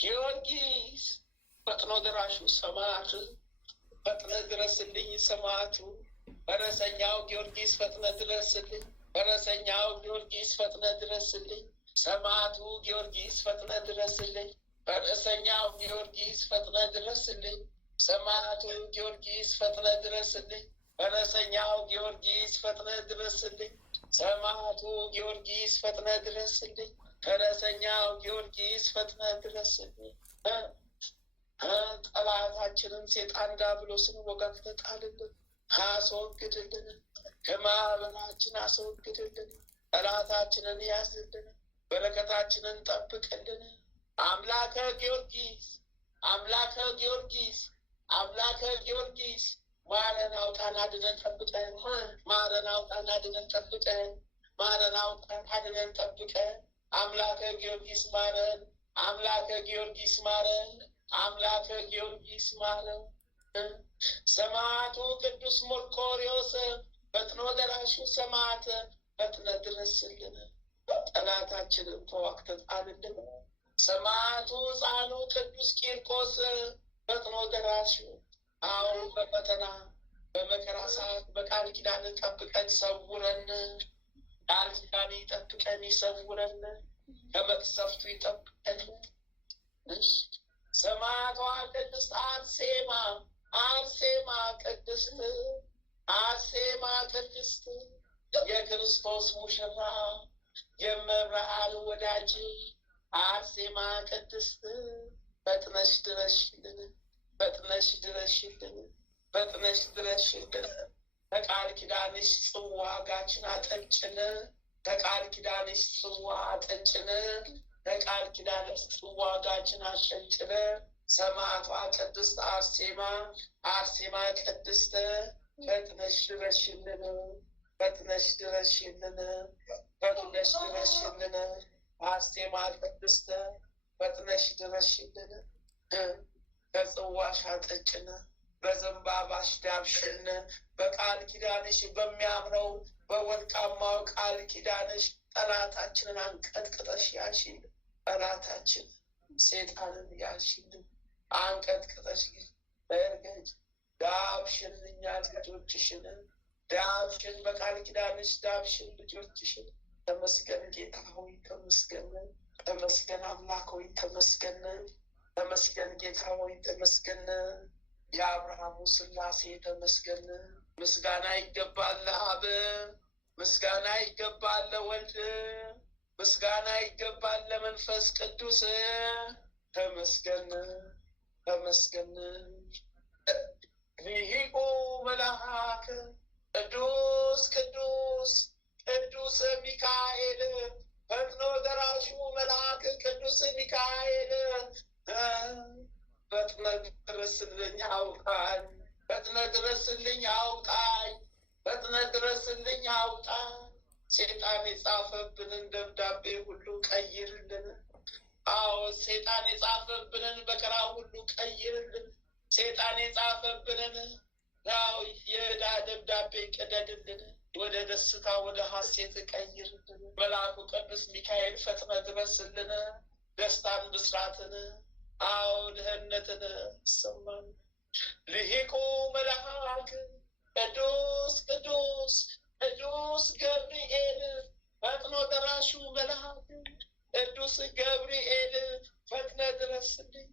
ጊዮርጊስ ፈጥኖ ደራሹ ሰማዕት ፈጥነ ድረስልኝ። ሰማዕቱ ፈረሰኛው ጊዮርጊስ ፈጥነ ድረስልኝ። ፈረሰኛው ጊዮርጊስ ፈጥነ ድረስልኝ። ሰማዕቱ ጊዮርጊስ ፈጥነ ድረስልኝ። ፈረሰኛው ጊዮርጊስ ፈጥነ ድረስልኝ። ሰማዕቱ ጊዮርጊስ ፈጥነ ድረስልኝ። ፈረሰኛው ጊዮርጊስ ፈጥነ ድረስልኝ። ሰማዕቱ ጊዮርጊስ ፈጥነ ድረስልኝ። ፈረሰኛው ጊዮርጊስ ፈጥነ ድረስልኝ። ጠላታችንን ሴጣን ዲያብሎስን ወጋግተህ ጣልልን፣ አስወግድልን፣ ከማህበራችን አስወግድልን። ጠላታችንን ያዝልን፣ በረከታችንን ጠብቅልን። አምላከ ጊዮርጊስ አምላከ ጊዮርጊስ አምላከ ጊዮርጊስ ማረን፣ አውጣን፣ አድነን፣ ጠብቀን። ማረን፣ አውጣን፣ አድነን፣ ጠብቀን። ማረን፣ አውጣን፣ አድነን፣ ጠብቀን። አምላከ ጊዮርጊስ ማረን፣ አምላከ ጊዮርጊስ ማረን፣ አምላከ ጊዮርጊስ ማረን። ሰማዕቱ ቅዱስ መርቆሬዎስ ፈጥኖ ደራሹ ሰማዕት ፈጥነ ድረስልን፣ ጠላታችንን ተዋግተህ ጣልልን። ሰማዕቱ ሕፃኑ ቅዱስ ቂርቆስ ፈጥኖ ደራሹ አሁን በፈተና በመከራ ሰዓት በቃል ኪዳን ጠብቀን ሰውረን። ቃል ኪዳን ይጠብቀን ይሰውረን፣ ከመቅሰፍቱ ይጠብቀን። ሰማዕቷ ቅድስት አርሴማ ቅድስት የክርስቶስ ሙሽራ የመብርሃን ወዳጅ አርሴማ ቅድስት ፈጥነሽ ድረሽልን፣ ፈጥነሽ ድረሽልን፣ ፈጥነሽ ድረሽልን። ከቃል ኪዳንሽ ጽዋ ጋችን አጠጭን፣ ከቃል ኪዳንሽ ጽዋ አጠጭን፣ ከቃል ኪዳንሽ ጽዋ ጋችን አጠጭን። ሰማዕቷ ቅድስት አርሴማ ቅድስት ፈጥነሽ ድረሽልን፣ ፈጥነሽ ድረሽልን፣ ፈጥነሽ ድረሽልን። አርሴማ ቅድስት ፈጥነሽ ድረሽልን፣ ከጽዋሽ አጠጭን፣ በዘንባባሽ ዳብሽን በቃል ኪዳንሽ በሚያምረው በወርቃማው ቃል ኪዳንሽ ጠላታችንን አንቀጥቅጠሽ ያሽን። ጠላታችን ሴጣንን ያሽን አንቀጥቅጠሽ እርገጭ። ዳብሽን እኛ ልጆችሽን ዳብሽን በቃል ኪዳንሽ ዳብሽን ልጆችሽን። ተመስገን ጌታ ሆይ ተመስገን። ተመስገን አምላክ ሆይ ተመስገን። ተመስገን ጌታ ሆይ ተመስገን። የአብርሃሙ ሥላሴ ተመስገን። ምስጋና ይገባል ለአብ፣ ምስጋና ይገባል ለወልድ፣ ምስጋና ይገባል ለመንፈስ ቅዱስ። ተመስገን ተመስገን። ሊቁ መልአክ ቅዱስ ቅዱስ ቅዱስ ሚካኤል ፈጥኖ ደራሹ መልአክ ቅዱስ ሚካኤል ፈጥነህ ድረስልኝ አውጣኝ፣ ፈጥነህ ድረስልኝ አውጣኝ፣ ፈጥነህ ድረስልኝ አውጣኝ። ሴጣን የጻፈብንን ደብዳቤ ሁሉ ቀይርልን። አዎ ሴጣን የጻፈብንን መከራ ሁሉ ቀይርልን። ሴጣን የጻፈብንን ያው የዕዳ ደብዳቤ ቅደድልን። ወደ ደስታ ወደ ሐሴት ቀይርልን። መልአኩ ቅዱስ ሚካኤል ፈጥነህ ድረስልን። ደስታን ብስራትን አዎ ድህነትን ሰማን። ልሂቁ መልአክ ቅዱስ ቅዱስ ቅዱስ ገብርኤል ፈጥኖ ደራሹ መልአክ ቅዱስ ገብርኤል ፈጥነህ ድረስልኝ።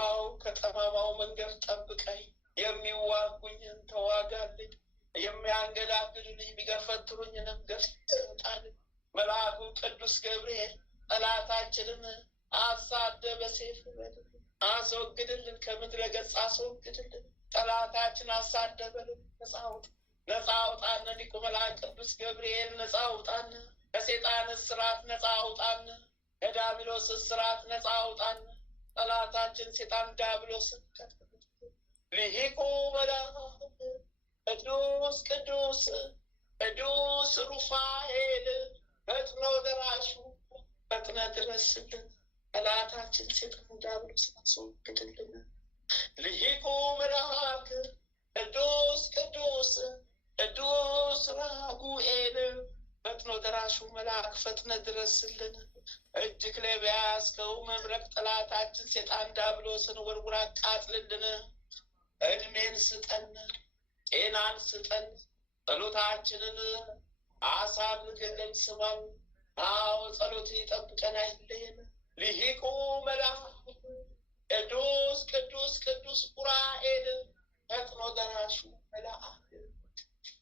አዎ ከጠማማው መንገድ ጠብቀኝ፣ የሚዋጉኝን ተዋጋልኝ፣ የሚያንገዳግዱልኝ የሚገፈትሩኝንም ገፍትሩጣልኝ። መልአኩ ቅዱስ ገብርኤል ጠላታችንን አሳደ በሰይፍ አስወግድልን፣ ከምድረ ገጽ አስወግድልን። ጠላታችን አሳደበልን፣ ነፃ አውጣን። ሊቁ መልአክ ቅዱስ ገብርኤል ነፃ አውጣን። ከሴጣን እስራት ነፃ አውጣን። ከዲያብሎስ እስራት ነፃ አውጣን። ጠላታችን ሴጣን ዲያብሎስን ልሂቁ መልአክ ቅዱስ ቅዱስ ቅዱስ ሩፋኤል ፈጥኖ ደራሹ ፈጥነህ ድረስልን። ጠላታችን ሴጣን ዲያብሎስን አስወግድልን። ልሂቁ መልአክ ቅዱስ ቅዱስ ቅዱስ ራጉኤል ፈጥኖ ደራሹ መልአክ ፈጥነህ ድረስልን። እጅግ ላይ በያዝከው መብረቅ ጠላታችን ሴጣን ዲያብሎስን ወርውር አቃጥልልን። እድሜን ስጠን፣ ጤናን ስጠን፣ ጸሎታችንን አሳርግልን፣ ስማን። አዎ ጸሎት ይጠብቀን አይለየን። ልሂቁ መልአክ ቅዱስ ቅዱስ ቅዱስ ኡራኤል ፈጥኖ ደራሹ መልአክ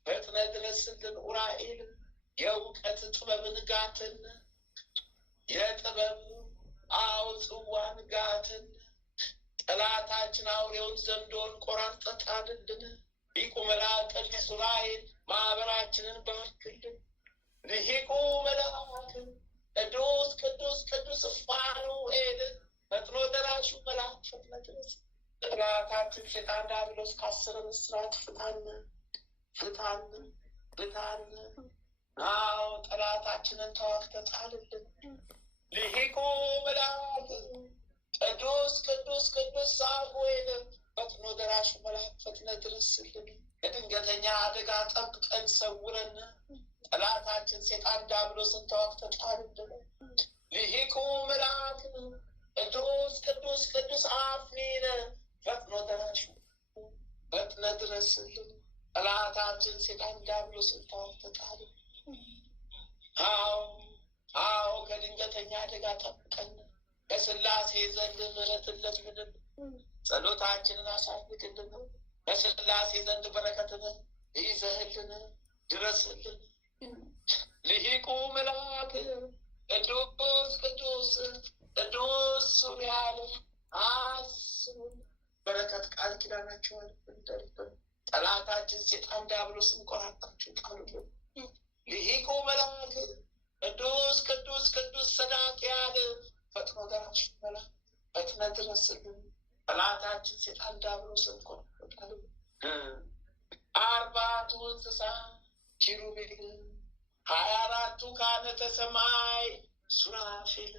ፈጥነህ ድረስልን። ኡራኤል የእውቀት ጥበብን ጋትን፣ የጥበብ አዎ ጽዋን ጋትን። ጠላታችን አውሬውን ዘንዶን ቆራርጠህ ጣልልን። ሊቁ መልአክ ቅዱስ ኡራኤል ማህበራችንን ባርክልን። ልሂቁ መልአክ ቅዱስ ቅዱስ ቅዱስ ፋኑኤል ፈጥኖ ደራሹ መልአክ ፈጥነህ ድረስልን። ጠላታችን ሴጣን ዲያብሎስ ከአስር እስራት ፍታን ፍታን ፍታን። አዎ ጠላታችንን ተዋግተህ ጣልልን። ልሂቁ መልአክ ቅዱስ ቅዱስ ቅዱስ ራጉኤል ፈጥኖ ደራሹ መልአክ ፈጥነህ ድረስልን። ከድንገተኛ አደጋ ጠብቀን ሰውረን። ጠላታችን ሴጣን ዲያብሎስን ተዋግተህ ጣልልን። ልሂቁ መልአክ ቅዱስ ቅዱስ ቅዱስ አፍኒን ፈጥኖ ደራሹ ፈጥነህ ድረስልን። ጠላታችን ሴጣን ዲያብሎስን ተዋግተህ ጣልልን። አዎ ከድንገተኛ አደጋ ጠብቀን። ከሥላሴ ዘንድ ምሕረትን ለምንን፣ ጸሎታችንን አሳርግልን። ከሥላሴ ዘንድ በረከትን ይዘህልን ድረስልን። ልሂቁ መልአክ ቅዱስ ቅዱስ ቅዱስ ሱሪያል አስቡን። በረከት ቃል ኪዳናቸውን እንደልብን። ጠላታችን ሴጣን ዲያብሎስን ቆራርጣችሁ ጣሉልን። ልሂቁ መልአክ ቅዱስ ቅዱስ ቅዱስ ሰዳክያል ፈጥኖ ደራሹ መልአክ ፈጥነህ ድረስልን። ጠላታችን ሴጣን ዲያብሎስን ቆራርጠው ጣሉልን። አርባዕቱ እንስሳ ኪሩቤል 24ቱ ካህናተ ሰማይ ሱራፌል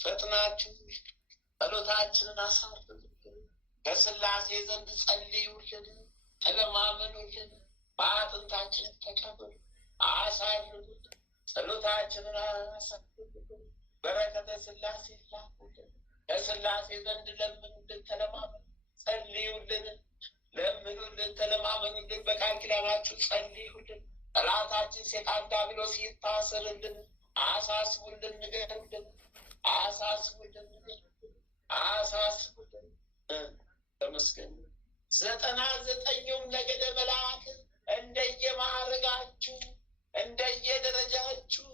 ፈጥናችሁ ጸሎታችንን አሳርጉልን። ከሥላሴ ዘንድ ጸልዩልን፣ ተለማመኑልን፣ በአጥንታችን ተቀበሉ፣ አሳርጉልን፣ ጸሎታችንን አሳርጉልን፣ በረከተ ሥላሴ ላኩልን። ከሥላሴ ዘንድ ለምኑልን፣ ተለማመኑ፣ ጸልዩልን፣ ለምኑልን፣ ተለማመኑልን፣ በቃል ኪዳናችሁ ጸልዩልን። ጠላታችን ሴጣን ዲያብሎስ ይታሰርልን፣ አሳስቡልን፣ ንገሩልን፣ አሳስቡልን፣ ንገሩልን፣ አሳስቡልን። ተመስገን። 99ኙም ነገደ መላእክት እንደየማዕረጋችሁ እንደየደረጃችሁ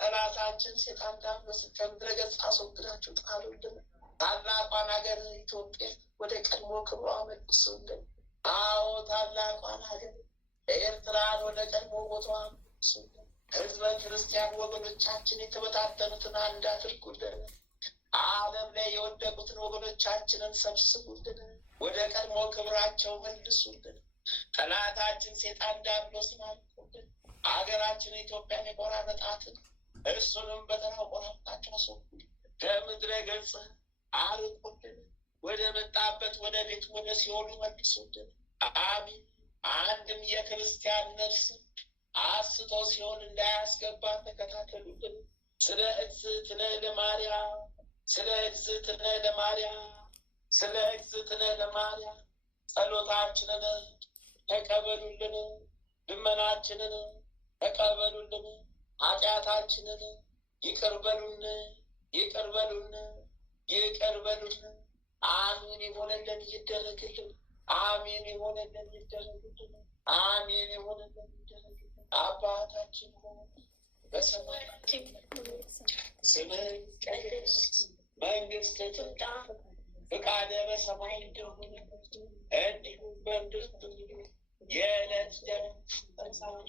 ጠላታችን ሴጣን ዲያብሎስን ከምድረ ገጽ አስወግዳችሁ ጣሉልን። ታላቋን ሀገር ኢትዮጵያ ወደ ቀድሞ ክብሯ መልሱልን። አዎ ታላቋን ሀገር ኤርትራን ወደ ቀድሞ ቦታዋ መልሱልን። ሕዝበ ክርስቲያን ወገኖቻችን የተበታተኑትን አንድ አድርጉልን። ዓለም ላይ የወደቁትን ወገኖቻችንን ሰብስቡልን፣ ወደ ቀድሞ ክብራቸው መልሱልን። ጠላታችን ሴጣን ዲያብሎስን አልቁልን። ሀገራችን ኢትዮጵያን የቆራረጣትን እርሱንም በተራው ቆራርጣቸው አስወግዱልን። ከምድረ ገጽ አርቁልን። ወደ መጣበት ወደ ቤቱ ወደ ሲኦሉ መልሱልን። አሚን። አንድም የክርስቲያን ነፍስ አስቶ ሲሆን እንዳያስገባ ተከታተሉልን። ስለ እግዝእትነ ለማርያም ስለ እግዝእትነ ለማርያም ስለ እግዝእትነ ለማርያም ጸሎታችንን ተቀበሉልን፣ ልመናችንን ተቀበሉልን፣ ኃጢአታችንን ይቅር በሉን፣ ይቅር በሉን፣ ይቅር በሉን። አሜን ይሆንልን ይደረግልን። አሜን ይሆንልን ይደረግልን። አሜን ይሆንልን ይደረግልን። አባታችን ሆይ በሰማያት ስምህ ይቀደስ፣ መንግሥትህ ትምጣ፣ ፈቃድህ በሰማይ እንደሆነች እንዲሁም በምድር ትሁን። የዕለት እንጀራችንን ዛሬ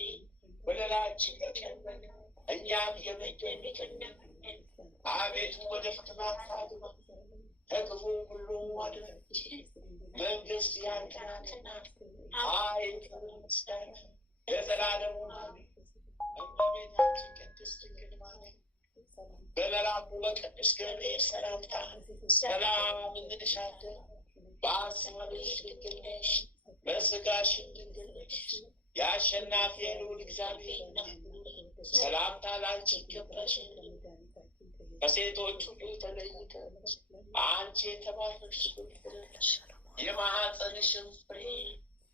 በደላችንን ይቅር በለን እኛም የበደሉንን፣ አቤቱ ወደ ፈተና አታግባን ከክፉ ሁሉ አድነን እንጂ መንግሥት ያንተ ናትና፣ ኃይል፣ ምስጋና ለዘላለሙ አሜን። እመቤታችን ቅድስት ድንግል ማርያም በመልአኩ በቅዱስ ገብርኤል ሰላምታ ሰላም እንልሻለን። በሐሳብሽ ድንግል ነሽ፣ በሥጋሽም ድንግል ነሽ። የአሸናፊ የልዑል እግዚአብሔር እናት ሰላምታ ላንቺ ይገባሻል። ከሴቶች ሁሉ ተለይተሽ አንቺ የተባረክሽ ነሽ፣ የማኅፀንሽም ፍሬ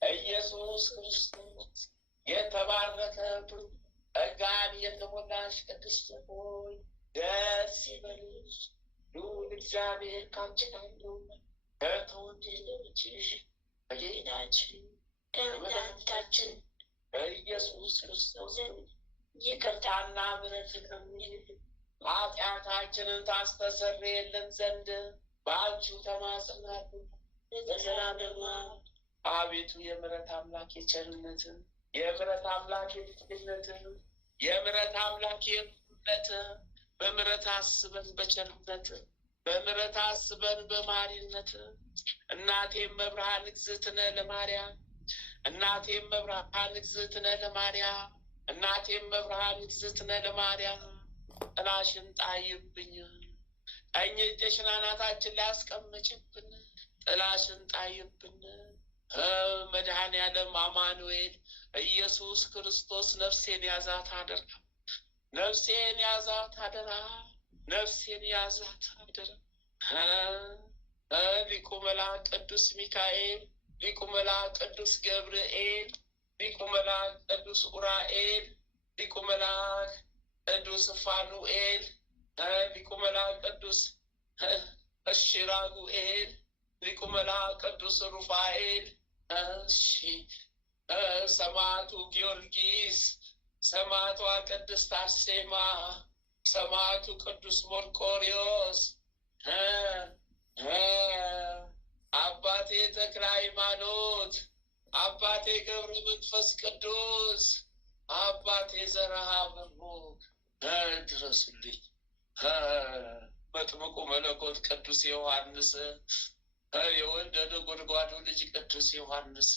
ኢየሱስ ክርስቶስ የተባረከ ነው። ጸጋን የተሞላሽ ቅድስት ሆይ ደስ ይበልሽ፣ ልዑል እግዚአብሔር ካንቺ ጋር ነውና ከተወደደው ልጅሽ ከጌታችን ከመድኃኒታችን በኢየሱስ ክርስቶስ ዘንድ ይቅርታና ምሕረትን ለምኝልን ኃጢአታችንን ታስተሰርይልን ዘንድ በአንቺው ተማጽናለን ለዘላለሙ። አቤቱ የምሕረት አምላክ የቸርነትን የምሕረት አምላክ የልጅነትን የምሕረት አምላክ የሩህሩህነት በምሕረት አስበን በቸርነት በምሕረት አስበን በማሪነት እናቴም መብርሃን እግዝእትነ ለማርያም እናቴም መብርሃን እግዝእትነ ለማርያም እናቴም መብርሃን እግዝእትነ ለማርያም ጥላሽን ጣይብኝ፣ ቀኝ እጅሽን አናታችን ላይ አስቀመጭብን፣ ጥላሽን ጣይብን። መድኃኔዓለም አማኑኤል ኢየሱስ ክርስቶስ ነፍሴን ያዛት አደራ፣ ነፍሴን ያዛት አደራ፣ ነፍሴን ያዛት አደራ። ሊቁ መልአክ ቅዱስ ሚካኤል፣ ሊቁ መልአክ ቅዱስ ገብርኤል፣ ሊቁ መልአክ ቅዱስ ኡራኤል፣ ሊቁ መልአክ ቅዱስ ፋኑኤል፣ ሊቁ መልአክ ቅዱስ እሽራጉኤል፣ ሊቁ መልአክ ቅዱስ ሩፋኤል፣ ሰማዕቱ ጊዮርጊስ፣ ሰማዕቷ ቅድስት አርሴማ፣ ሰማዕቱ ቅዱስ መርቆሬዎስ፣ አባቴ ተክለ ሃይማኖት፣ አባቴ ገብረ መንፈስ ቅዱስ፣ አባቴ ዘርዓ ብሩክ ድረሱልኝ። መጥምቁ መለኮት ቅዱስ ዮሐንስ፣ የወልደ ነጎድጓዱ ልጅ ቅዱስ ዮሐንስ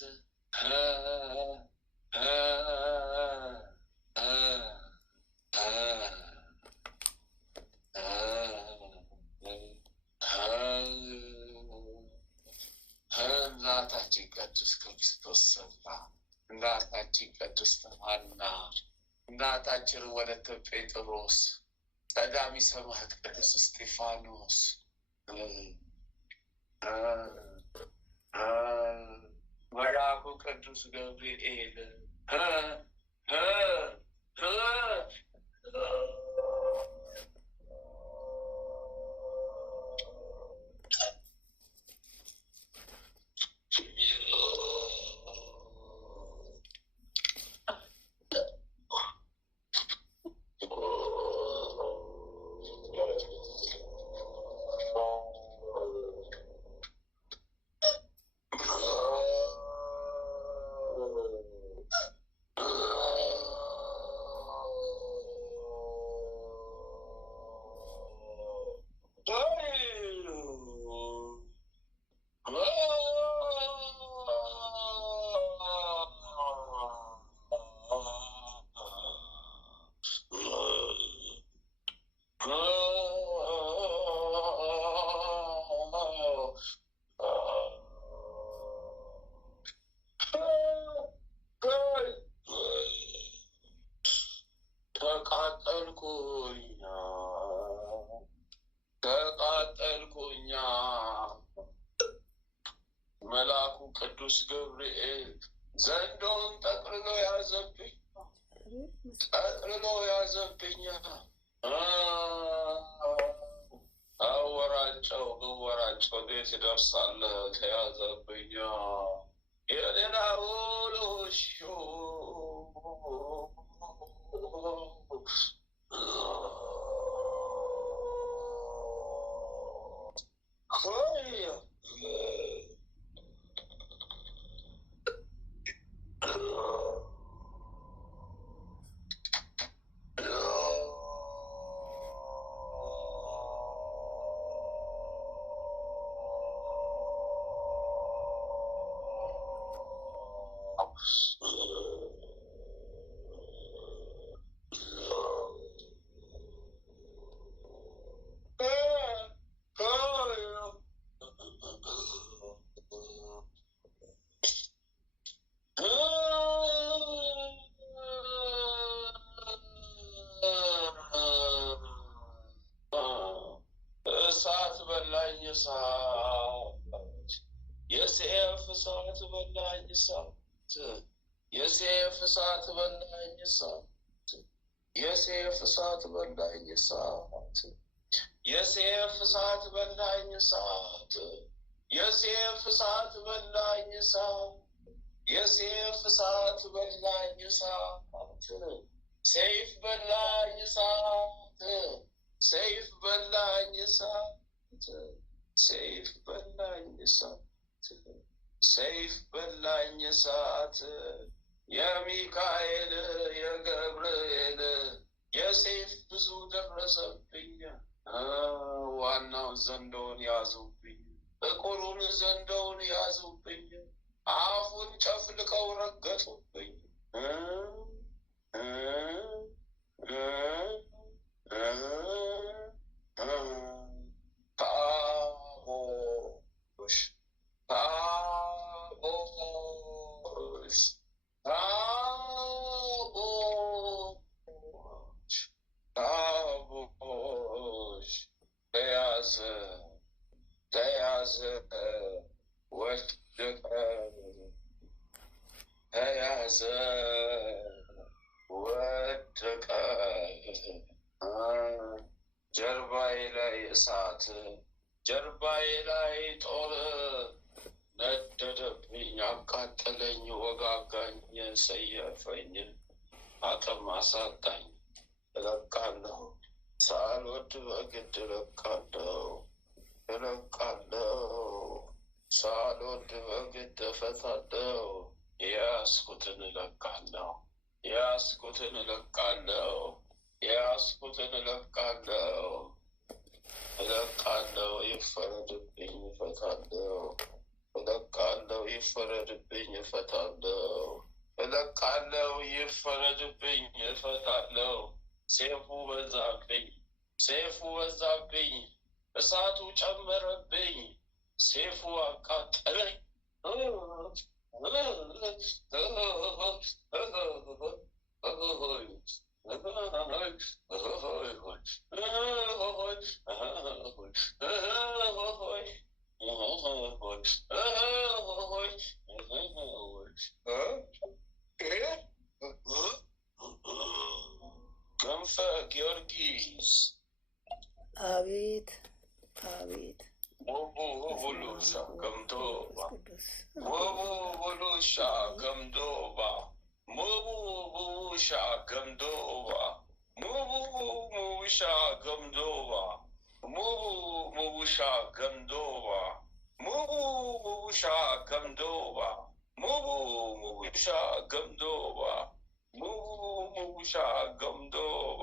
ቅዱስ ክርስቶስ ሰፋ፣ እናታችን ቅድስት ሐና፣ እናታችን ወለተ ጴጥሮስ፣ ቀዳሚ ሰማዕት ቅዱስ እስጢፋኖስ፣ መልአኩ ቅዱስ ገብርኤል ተቃጠልኩኛ። መልአኩ ቅዱስ ገብርኤል ዘንዶውን ጠቅልሎ ያዘብኝ። አወራጨው ቤት ይደርሳል። ተያዘብኛ የሌላ ውሎሽ እሳት በላኝ እሳት፣ የሰይፍ እሳት በላኝ እሳት፣ የሰይፍ እሳት በላኝ እሳት፣ የሰይፍ እሳት በላኝ እሳት፣ የሰይፍ እሳት በላኝ እሳት፣ የሰይፍ እሳት በላኝ እሳት፣ የሰይፍ እሳት በላኝ እሳት፣ ሰይፍ በላኝ እሳት፣ ሰይፍ በላኝ እሳት፣ ሰይፍ በላኝ እሳት፣ ሰይፍ በላኝ እሳት፣ የሚካኤል የገብርኤል የሰይፍ ብዙ ደረሰብኝ። ዋናው ዘንዶውን ያዙብኝ፣ ጥቁሩን ዘንዶውን ያዙብኝ፣ አፉን ጨፍልቀው ረገጡብኝ። ታቦሽ ታቦሽ ታቦሽ ታቦሽ ተያዘ ተያዘ ወደቀ ተያዘ ወደቀ። ጀርባዬ ላይ እሳት፣ ጀርባዬ ላይ ጦር ነደደብኝ፣ አቃጠለኝ፣ ወጋጋኝ፣ ሰየፈኝ፣ አቅም አሳጣኝ። እለቃለሁ ሳልወድ በግድ እለቃለሁ፣ እለቃለሁ ሳልወድ በግድ እፈታለሁ። የያዝኩትን እለቃለሁ፣ የያዝኩትን እለቃለሁ፣ የያዝኩትን እለቃለሁ፣ እለቃለሁ ይፈረድብኝ እፈታለሁ፣ እለቃለሁ ይፈረድብኝ እፈታለሁ፣ እለቃለሁ ይፈረድብኝ እፈታለሁ። ሰይፉ በዛብኝ፣ ሰይፉ በዛብኝ፣ እሳቱ ጨመረብኝ፣ ሰይፉ አቃጠለኝ፣ ክንፈ ጊዮርጊስ አቤት አቤት ወቡ ቡሉሻ ገምዶባ ወቡ ቡሉሻ ገምዶባ ሙቡ ቡሻ ገምዶባ ሙቡ ሙሻ ገምዶባ ሙቡ ሙሻ ገምዶባ ሙቡ ሙሻ ገምዶባ ሙቡ ሙሻ ገምዶባ ሙቡ ሙሻ ገምዶባ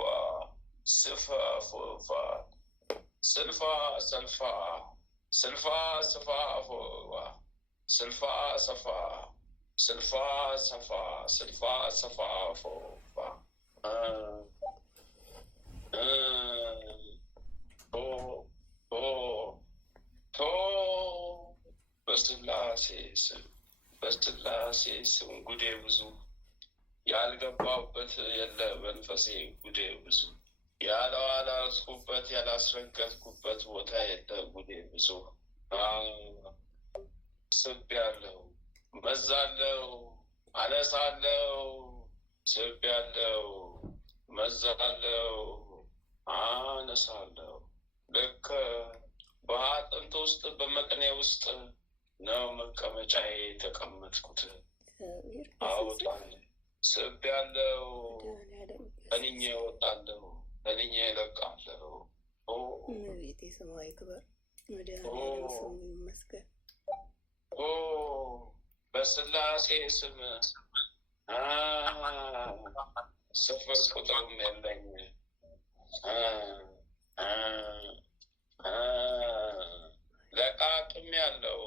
ስፋ ፎፋ ስልፋ ሰልፋ ስልፋ ስፋ ፎባ ስልፋ ሰፋ ስልፋ ሰፋ ስልፋ ሰፋ ፎባ በስላሴ ስም ጉዴ ብዙ ያልገባበት የለ መንፈሴ ጉዴ ብዙ ያላስኩበት ያላስረገጥኩበት ቦታ የለ ጉዴ ብዙ ስብ ያለው መዛለው አነሳለው ስብ ያለው መዛለው አነሳለው ልክ በአጥንት ውስጥ በመቅኔ ውስጥ ነው መቀመጫዬ የተቀመጥኩት። አወጣል ስብ ያለው ከንኜ እወጣለሁ ከንኜ እለቃለሁ። እመቤቴ ስሟ ይክበር፣ መድኃኒዓለም ስሙ ይመስገን። በስላሴ ስም ስፍር ቁጥርም የለኝ ለቃቅም ያለው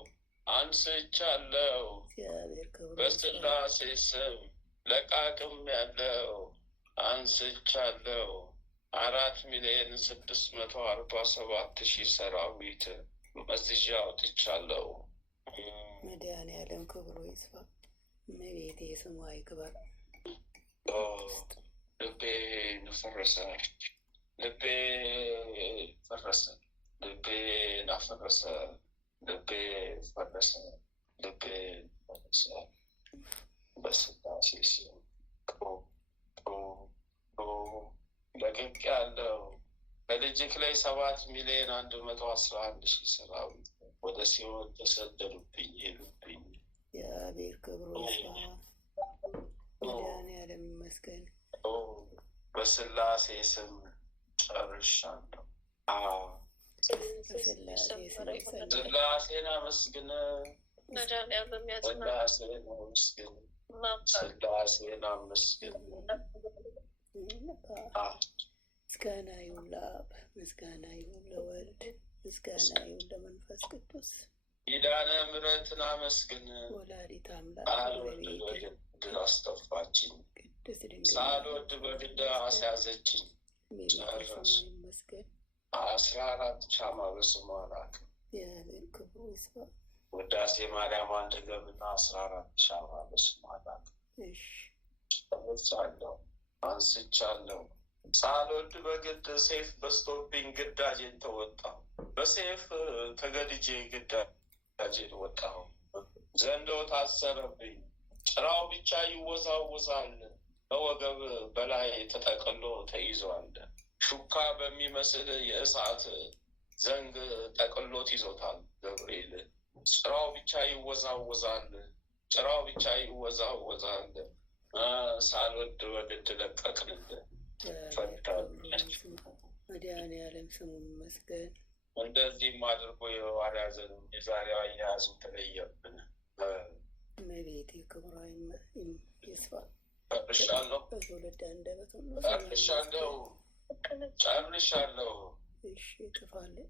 አንስቻለሁ። በስላሴ ስም ለቃቅም ያለው አንስቻለሁ። 4,647,000 ሰራዊት መዝዣ አውጥቻለሁ። መድኃኒዓለም ክብሩ ይስፋ። እመቤቴ ስሟ ይክበር። ልቤ ፈረሰ፣ ልቤ ፈረሰ፣ ልቤ ናፈረሰ፣ ልቤ ፈረሰ፣ ልቤ ፈረሰ። በስላሴ ስም ለቅቅ ያለው በልጅክ ላይ 7,111,000 ሰራዊት ወደ ሲኦል ተሰደዱብኝ ሄዱብኝ። የአቤር ክብሩ ይስፋ። መድኃኒዓለም ይመስገን። በስላሴ ስም ጨርሻለሁ። ስላሴን አመስግን፣ ስላሴን አመስግን፣ ስላሴን አመስግን። ምስጋና ይሁን ለአብ፣ ምስጋና ይሁን ለወልድ፣ ምስጋና ይሁን ለመንፈስ ቅዱስ። ኪዳነ ምሕረትን አመስግን። ወላዲተ አምላክ ድል አስጠፋችኝ፣ ቅድስት ድንግል ሳልወድ በግድ አስያዘችኝ። ይመስገን። 14 ሻማ በስሟ ላክ። የአቤል ክብሩ ይስፋ። ውዳሴ ማርያም አንድ ገብና 14 ሻማ በስሟ ላክ። ቻለሁ አንስቻለሁ። ሳልወድ በግድ ሴፍ በስቶብኝ ግዳጄን ተወጣሁ። በሴፍ ተገድጄ ግዳጄን ወጣሁ። ዘንዶ ታሰረብኝ፣ ጭራው ብቻ ይወዛወዛል። በወገብ በላይ ተጠቅሎ ተይዟል። ሹካ በሚመስል የእሳት ዘንግ ጠቅሎት ይዞታል ገብርኤል። ጭራው ብቻ ይወዛወዛል፣ ጭራው ብቻ ይወዛወዛል። ሳልወድ በግድ ለቀቅንልህ። መድኃኒዓለም ስሙ ይመስገን። እንደዚህም አድርጎ የሐዋርያ ዘመን የዛሬዋ አያያዙ ተለየብን። እመቤቴ ክብሯ ይስፋ። ጨርሻለሁ፣ በትውልድ አንደበት ሁሉ ጨርሻለሁ፣ ጨርሻለሁ። እሺ ጥፋለን።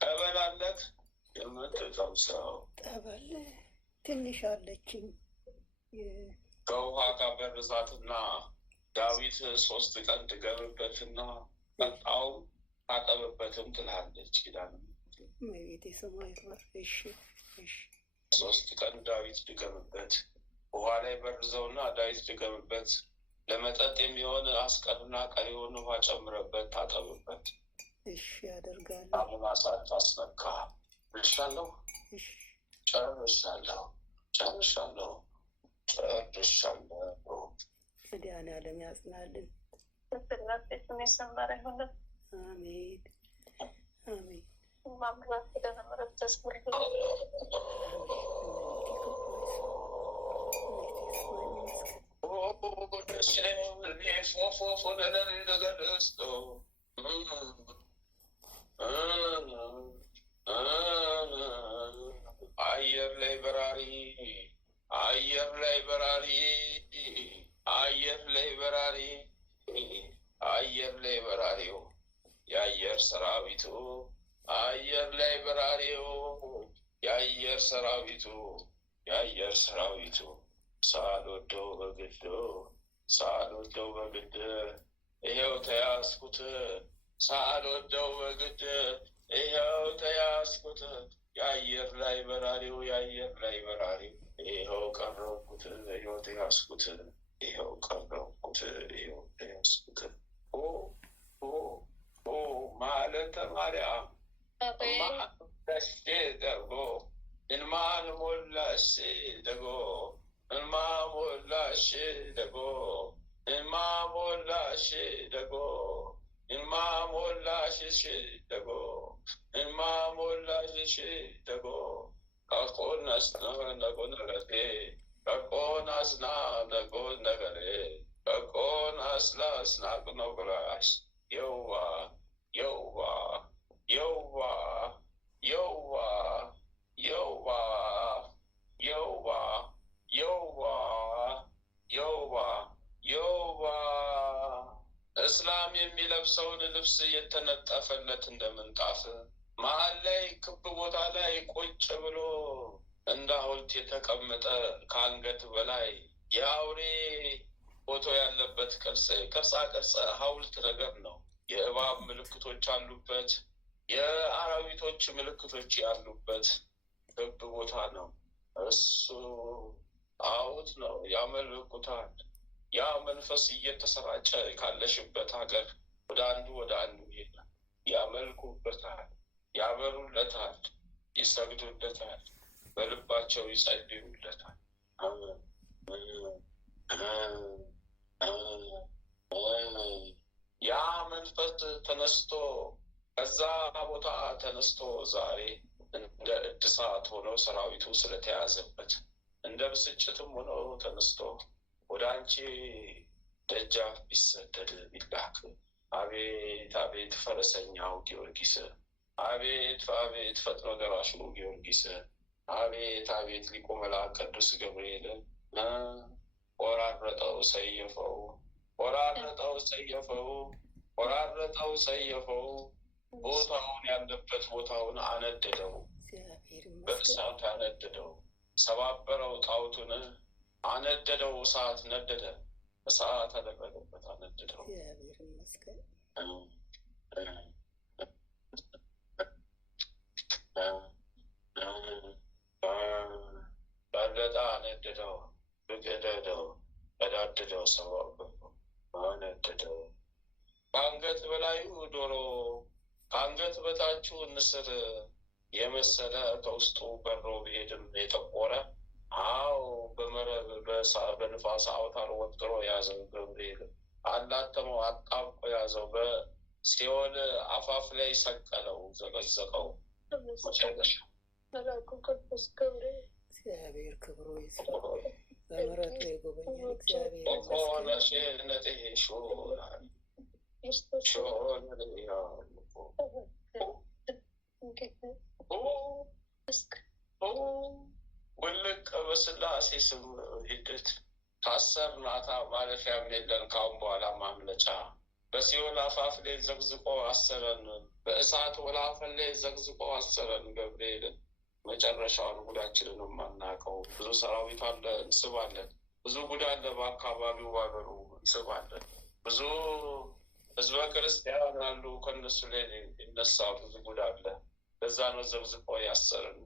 ጠበላለት የምትጠምሰው ጠበል ትንሽ አለችኝ። ከውሃ ጋር በርዛትና ዳዊት 3 ቀን ድገምበትና ቀጣው ታጠብበትም ትላለች ኪዳነ ቤቴ ስሟ ይክበር። እሺ 3 ቀን ዳዊት ድገምበት፣ ውሃ ላይ በርዘውና ዳዊት ድገምበት፣ ለመጠጥ የሚሆን አስቀርና ቀሪውን ውሃ ጨምረበት፣ ታጠብበት። እሺ ያደርጋለሁ። አሁን አሳት አስነካ። ጨርሻለሁ። መድኃኒዓለም ያጽናልን። አሜን አሜን። አየር ላይ በራሪ አየር ላይ በራሪ አየር ላይ በራሪ አየር ላይ በራሪው የአየር ሰራዊቱ አየር ላይ በራሪው የአየር ሰራዊቱ የአየር ሰራዊቱ ሳልወደው በግድ ሳልወደው በግድ ይሄው ተያዝኩት ሳልወደው በግድ ይሄው ተያዝኩት የአየር ላይ በራሪው የአየር ላይ በራሪው ይኸው ቀረብኩት ይኸው ተያዝኩት ይኸው ቀረብኩት ይኸው ተያዝኩት። ማለተ ማርያም ማለሽ ደጎ እንማን ሞላሽ ደጎ እንማ ሞላሽ ደጎ እንማ ሞላሽ ደጎ እንማ ሞላሽ ደጎ እንማ ሞላሽ ደጎ ካቆናስ ነጎነገሬ ካቆናስና ነጎነገሬ ካቆናስላስ ናቅኖግራሽ የዋ የዋ የዋ የዋ የዋ የዋ የዋ የዋ የዋ እስላም የሚለብሰውን ልብስ የተነጠፈለት እንደ ምንጣፍ መሀል ላይ ክብ ቦታ ላይ ቁጭ ብሎ እንደ ሐውልት የተቀመጠ ከአንገት በላይ የአውሬ ፎቶ ያለበት ቅርጻ ቅርጽ ሐውልት ነገር ነው። የእባብ ምልክቶች አሉበት፣ የአራዊቶች ምልክቶች ያሉበት ክብ ቦታ ነው። እሱ ጣዖት ነው፣ ያመልኩታል። ያ መንፈስ እየተሰራጨ ካለሽበት ሀገር ወደ አንዱ ይሄዳል። ያመልኩበታል፣ ያበሩለታል፣ ይሰግዱለታል፣ በልባቸው ይጸልዩለታል። ያ መንፈስ ተነስቶ ከዛ ቦታ ተነስቶ ዛሬ እንደ እድሳት ሆኖ ሰራዊቱ ስለተያዘበት እንደ ብስጭትም ሆኖ ተነስቶ ወደ አንቺ ደጃፍ ቢሰደድ ቢላክ አቤት አቤት ፈረሰኛው ጊዮርጊስ፣ አቤት አቤት ፈጥኖ ደራሹ ጊዮርጊስ፣ አቤት አቤት ሊቁ መልአክ ቅዱስ ገብርኤል ቆራረጠው ሰየፈው፣ ቆራረጠው ሰየፈው፣ ቆራረጠው ሰየፈው። ቦታውን ያለበት ቦታውን አነደደው፣ በእሳት አነደደው። ሰባበረው፣ ጣዖቱን አነደደው። እሳት ነደደ፣ እሳት አደረገበት፣ አነደደው። በለጣ አነደደው፣ ብቅደደው፣ ቀዳደደው፣ ሰባበረው፣ አነደደው። ከአንገት በላዩ ዶሮ ከአንገት በታችሁ ንስር የመሰለ ከውስጡ በሮ ብሄድም የጠቆረ አዎ በመረብ በንፋስ አውታር ወጥሮ ያዘው። ገብርኤል አላተመው፣ አጣብቆ ያዘው። በሲኦል አፋፍ ላይ ሰቀለው፣ ዘቀዘቀው። መጨረሻ እግዚአብሔር ክብሩ ይስፋ፣ በምሕረቱ የጎበኘን እግዚአብሔር ቆቆነሽነቴ ውልቅ በስላሴ ስም ሂደት ታሰር ናታ ማለፊያም የለን ካሁን በኋላ ማምለጫ። በሲኦል አፋፍ ላይ ዘግዝቆ አሰረን፣ በእሳት ወላፈን ላይ ዘግዝቆ አሰረን። ገብርኤልን መጨረሻውን ጉዳችንን የማናውቀው ብዙ ሰራዊት አለ፣ እንስባለን። ብዙ ጉድ አለ በአካባቢው ባገሩ፣ ስባለን ብዙ ህዝበ ክርስቲያን አሉ። ከነሱ ላይ ይነሳ ብዙ ጉድ አለ። በዛ ነው ዘብዝቆ ያሰርን።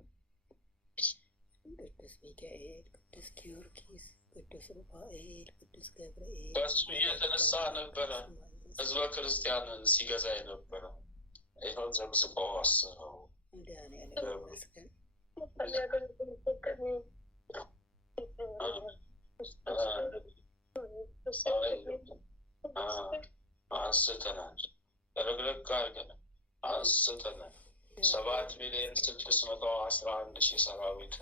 ቅዱስ ሚካኤል፣ ቅዱስ ጊዮርጊስ፣ ቅዱስ ሩፋኤል፣ ቅዱስ ገብርኤል በሱ እየተነሳ ነበረ ህዝበ ክርስቲያንን ሲገዛ የነበረ። ይኸው ዘብዝቆ አስረው። መድኃኒዓለም ይመስገን። አንስተናል፣ ረግረግ አድርገን አንስተናል። 7,611,000 ሰራዊት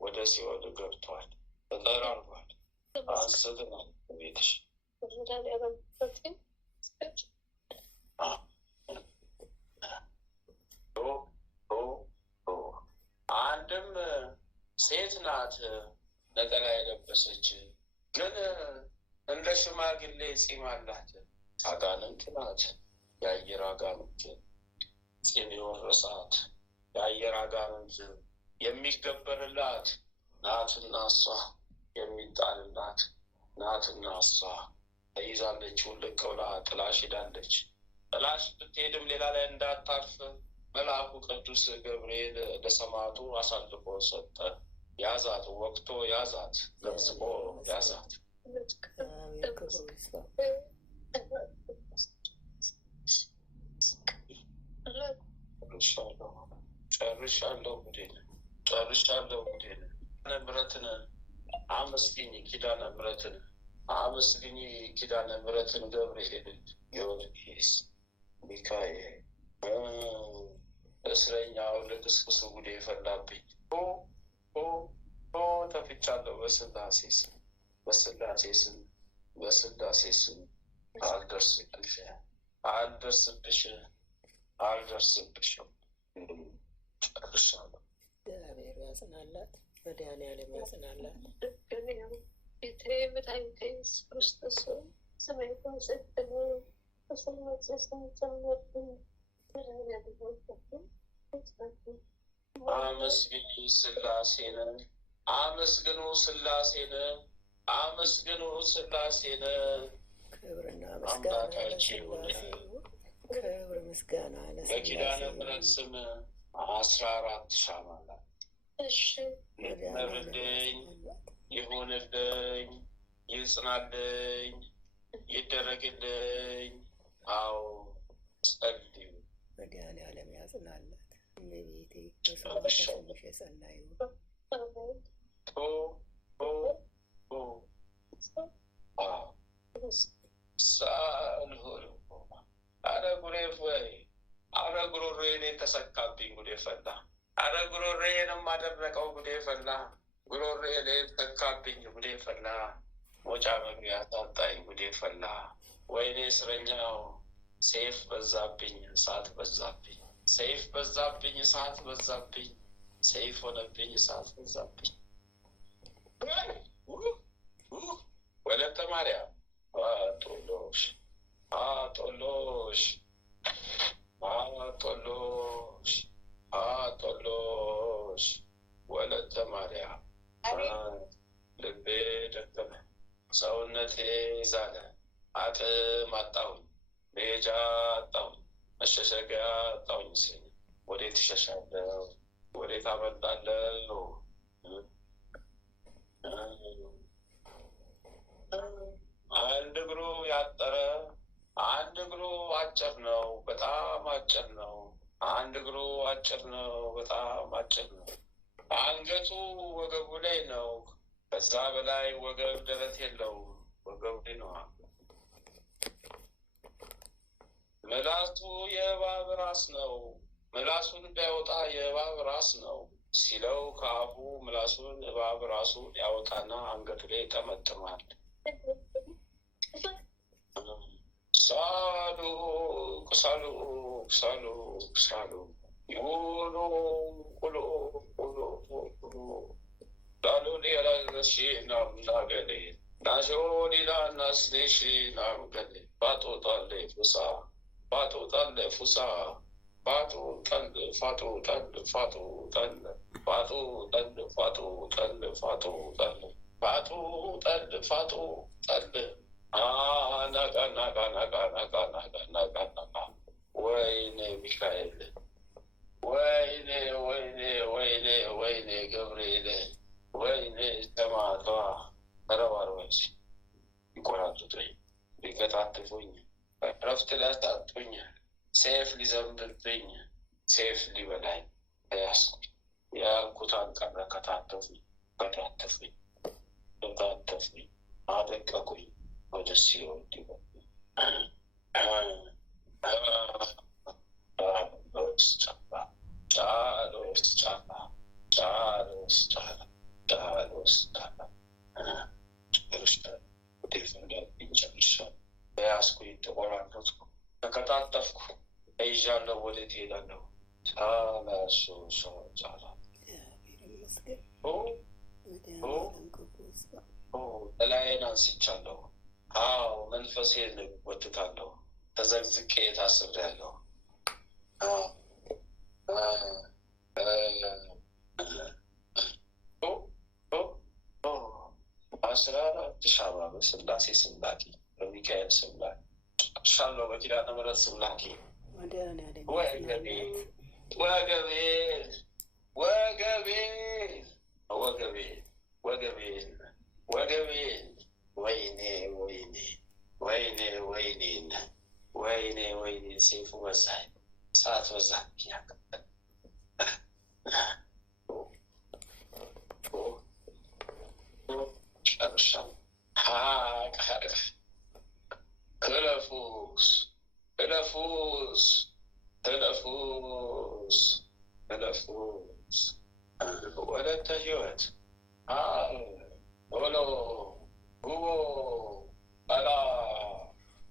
ወደ ሲኦል ገብቷል፣ ተጠራርጓል። አንስተናል። ቤትሽ አንድም ሴት ናት ነጠላ የለበሰች፣ ግን እንደ ሽማግሌ ፂም አላት። አጋንንት ናት፣ የአየር አጋንንት ፂም የወረሳት የአየር አጋንንት የሚገበርላት ናትና እሷ የሚጣልላት ናትና እሷ ተይዛለች። ውልቅ ብላ ጥላሽ ሄዳለች። ጥላሽ ብትሄድም ሌላ ላይ እንዳታርፍ መልአኩ ቅዱስ ገብርኤል ለሰማዕቱ አሳልፎ ሰጠ። ያዛት፣ ወቅቶ ያዛት፣ ዘብዝቆ ያዛት። ጨርሻለሁ ጉዴን፣ ጨርሻለሁ ጉዴን። ምሕረትን አመስግኝ ኪዳነ ምሕረትን አመስግኝ ኪዳነ ምሕረትን ገብርኤል፣ ጊዮርጊስ፣ ሚካኤል። እስረኛው ልክስክሱ ጉዴ ፈላብኝ። ተፍቻለሁ በስላሴ ስም፣ በስላሴ ስም፣ በስላሴ ስም። አልደርስብሽ፣ አልደርስብሽ፣ አልደርስብሽም። ጨርሻለሁ። እግዚአብሔር ያጽናላት፣ መድኃኒዓለም ያጽናላት። አመስግኑ ስላሴን፣ አመስግኑ ስላሴን፣ አመስግኑ ስላሴን። ክብርና ምስጋና ለስላሴ፣ ክብር ምስጋና ለስላሴ። በኪዳነ ምሕረት ስም 14 ሻማ ናት። ይመርልኝ፣ ይሁንልኝ፣ ይጽናልኝ፣ ይደረግልኝ። አዎ ጸልዩ። መድኃኒዓለም ያጽናላት። እመቤቴ በስምሽ የጸና ይሁን። ሳልሆን አረ ጉሬ ወይ አረ ጉሮሮዬን የተሰካብኝ ጉዴ ፈላ። አረ ጉሮሮዬንም አደረቀው ጉዴ ፈላ። ጉሮሮዬን ተካብኝ ጉዴ ፈላ። ሞጫ መግቢያ ታጣኝ ጉዴ ፈላ። ወይኔ እስረኛው ሰይፍ በዛብኝ፣ እሳት በዛብኝ፣ ሰይፍ በዛብኝ፣ እሳት በዛብኝ፣ ሰይፍ ሆነብኝ፣ እሳት በዛብኝ። ወለተ ማርያም አጦሎሽ፣ አጦሎሽ፣ አጦሎሽ፣ አጦሎሽ። ወለተ ማርያም ልቤ ደከመ፣ ሰውነቴ ዛለ፣ አቅም አጣሁኝ፣ መሄጃ አጣሁኝ፣ መሸሸጊያ አጣሁኝ። ስኝ ወዴት እሸሻለሁ? ወዴት አመልጣለሁ? አንድ እግሩ ያጠረ፣ አንድ እግሩ አጭር ነው፣ በጣም አጭር ነው። አንድ እግሩ አጭር ነው፣ በጣም አጭር ነው። አንገቱ ወገቡ ላይ ነው። ከዛ በላይ ወገብ ደረት የለውም፣ ወገቡ ላይ ነው። ምላሱ የእባብ ራስ ነው። ምላሱን ቢያወጣ የእባብ ራስ ነው ሲለው ከአፉ ምላሱን እባብ ራሱን ያወጣና አንገቱ ላይ ይጠመጥማል። ሳሉ ቅሳሉ ቅሳሉ ቅሳሉ ይሁኑ ቁሉ ቁሉ ቁሉ ላሉ ሊያላዘሺ ናምናገሌ ናሾ ሊላ ናስኔሺ ናምገሌ ባቶ ጣሌ ፉሳ ባቶ ጣሌ ፉሳ ባቶ ጠል ፋቶ ጠል ፋቶ ጠል ባቶ ጠል ፋቶ ጠል ፋቶ ጠል ባቶ ጠል ፋቶ ጠል ወይኔ ሚካኤል፣ ወይኔ ወይኔ ወይኔ ወይኔ ገብርኤል፣ ወይኔ ሰማዕቷ ተረባርበች ይቆራጡኝ፣ ሊከታትፉኝ፣ እረፍት ሊያሳጡኝ፣ ሰይፍ ሊዘንብብኝ፣ ሰይፍ ሊበላኝ ተያዝኩኝ። ያልኩት አልቀረ። ከታተፉኝ ከታተፉኝ ከታተፉኝ፣ አደቀቁኝ ወደ ሲኦል ሊገቡ ያስኩኝ፣ ተቆራረጥኩ፣ ተከታተፍኩ፣ ተይዣለሁ። ወዴት እሄዳለሁ? ሳላሱ ሰው ጫላ ጥላዬን አንስቻለሁ። አዎ መንፈሴን ወትታለሁ። ተዘግዝቄ ታስሬያለሁ። 14 ሻማ በስላሴ ስም ላኪ፣ በሚካኤል ስም ላኪ፣ ሻለው በኪዳነ ምሕረት ስም ላኪ። ወገቤ ወገቤ ወገቤ ወገቤ ወገቤ ወገቤ፣ ወይኔ ወይኔ ወይኔ ወይኔ ወይኔ ወይኔ፣ ሰይፉ በዛኝ፣ ሰዓት በዛኝ። እለፉስ እለፉስ እለፉስ እለፉስ ወለተ ሕይወት ቶሎ ጉቦ አላ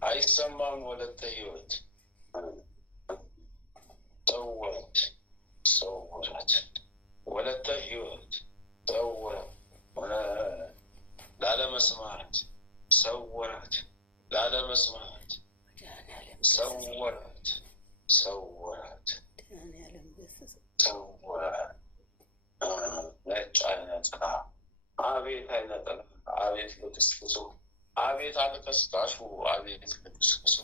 አይሰማም። ወለተ ሕይወት ሰወረት ሰወረት ወለተ ሕይወት ሰወረት ላለመስማት ሰወራት ላለመስማት ሰወራት ሰወራት ሰወራት። ነጭ አይነጥላ አቤት አይነጥላ አቤት ልክስክሱ አቤት አልከስካሹ አቤት ልክስክሱ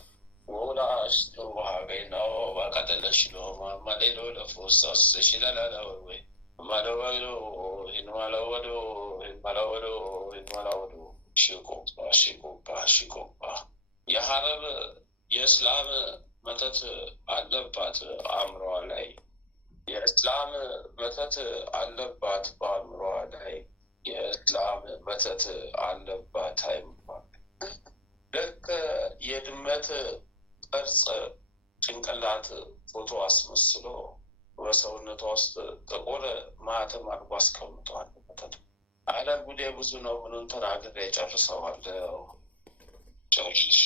ወላሽ ተዋገኝ ነው ባቀጠለሽ ነው ማማሌሎ ለፎሳስ ሽላላላ ወይ ማለወዶ ይንማለወዶ ይንማለወዶ ይንማለወዶ ሽቆባ ሽቆባ ሽቆባ። የሀረር የእስላም መተት አለባት አእምሮዋ ላይ፣ የእስላም መተት አለባት በአእምሮዋ ላይ፣ የእስላም መተት አለባት አይምሯ። ልክ የድመት ቅርጽ ጭንቅላት ፎቶ አስመስሎ በሰውነቷ ውስጥ ጥቁር ማህተም አድርጎ አስቀምጧል። መተት አለ ጉዴ ብዙ ነው። ምኑን ተናግሬ ጨርሰዋለሁ። ጨርሽ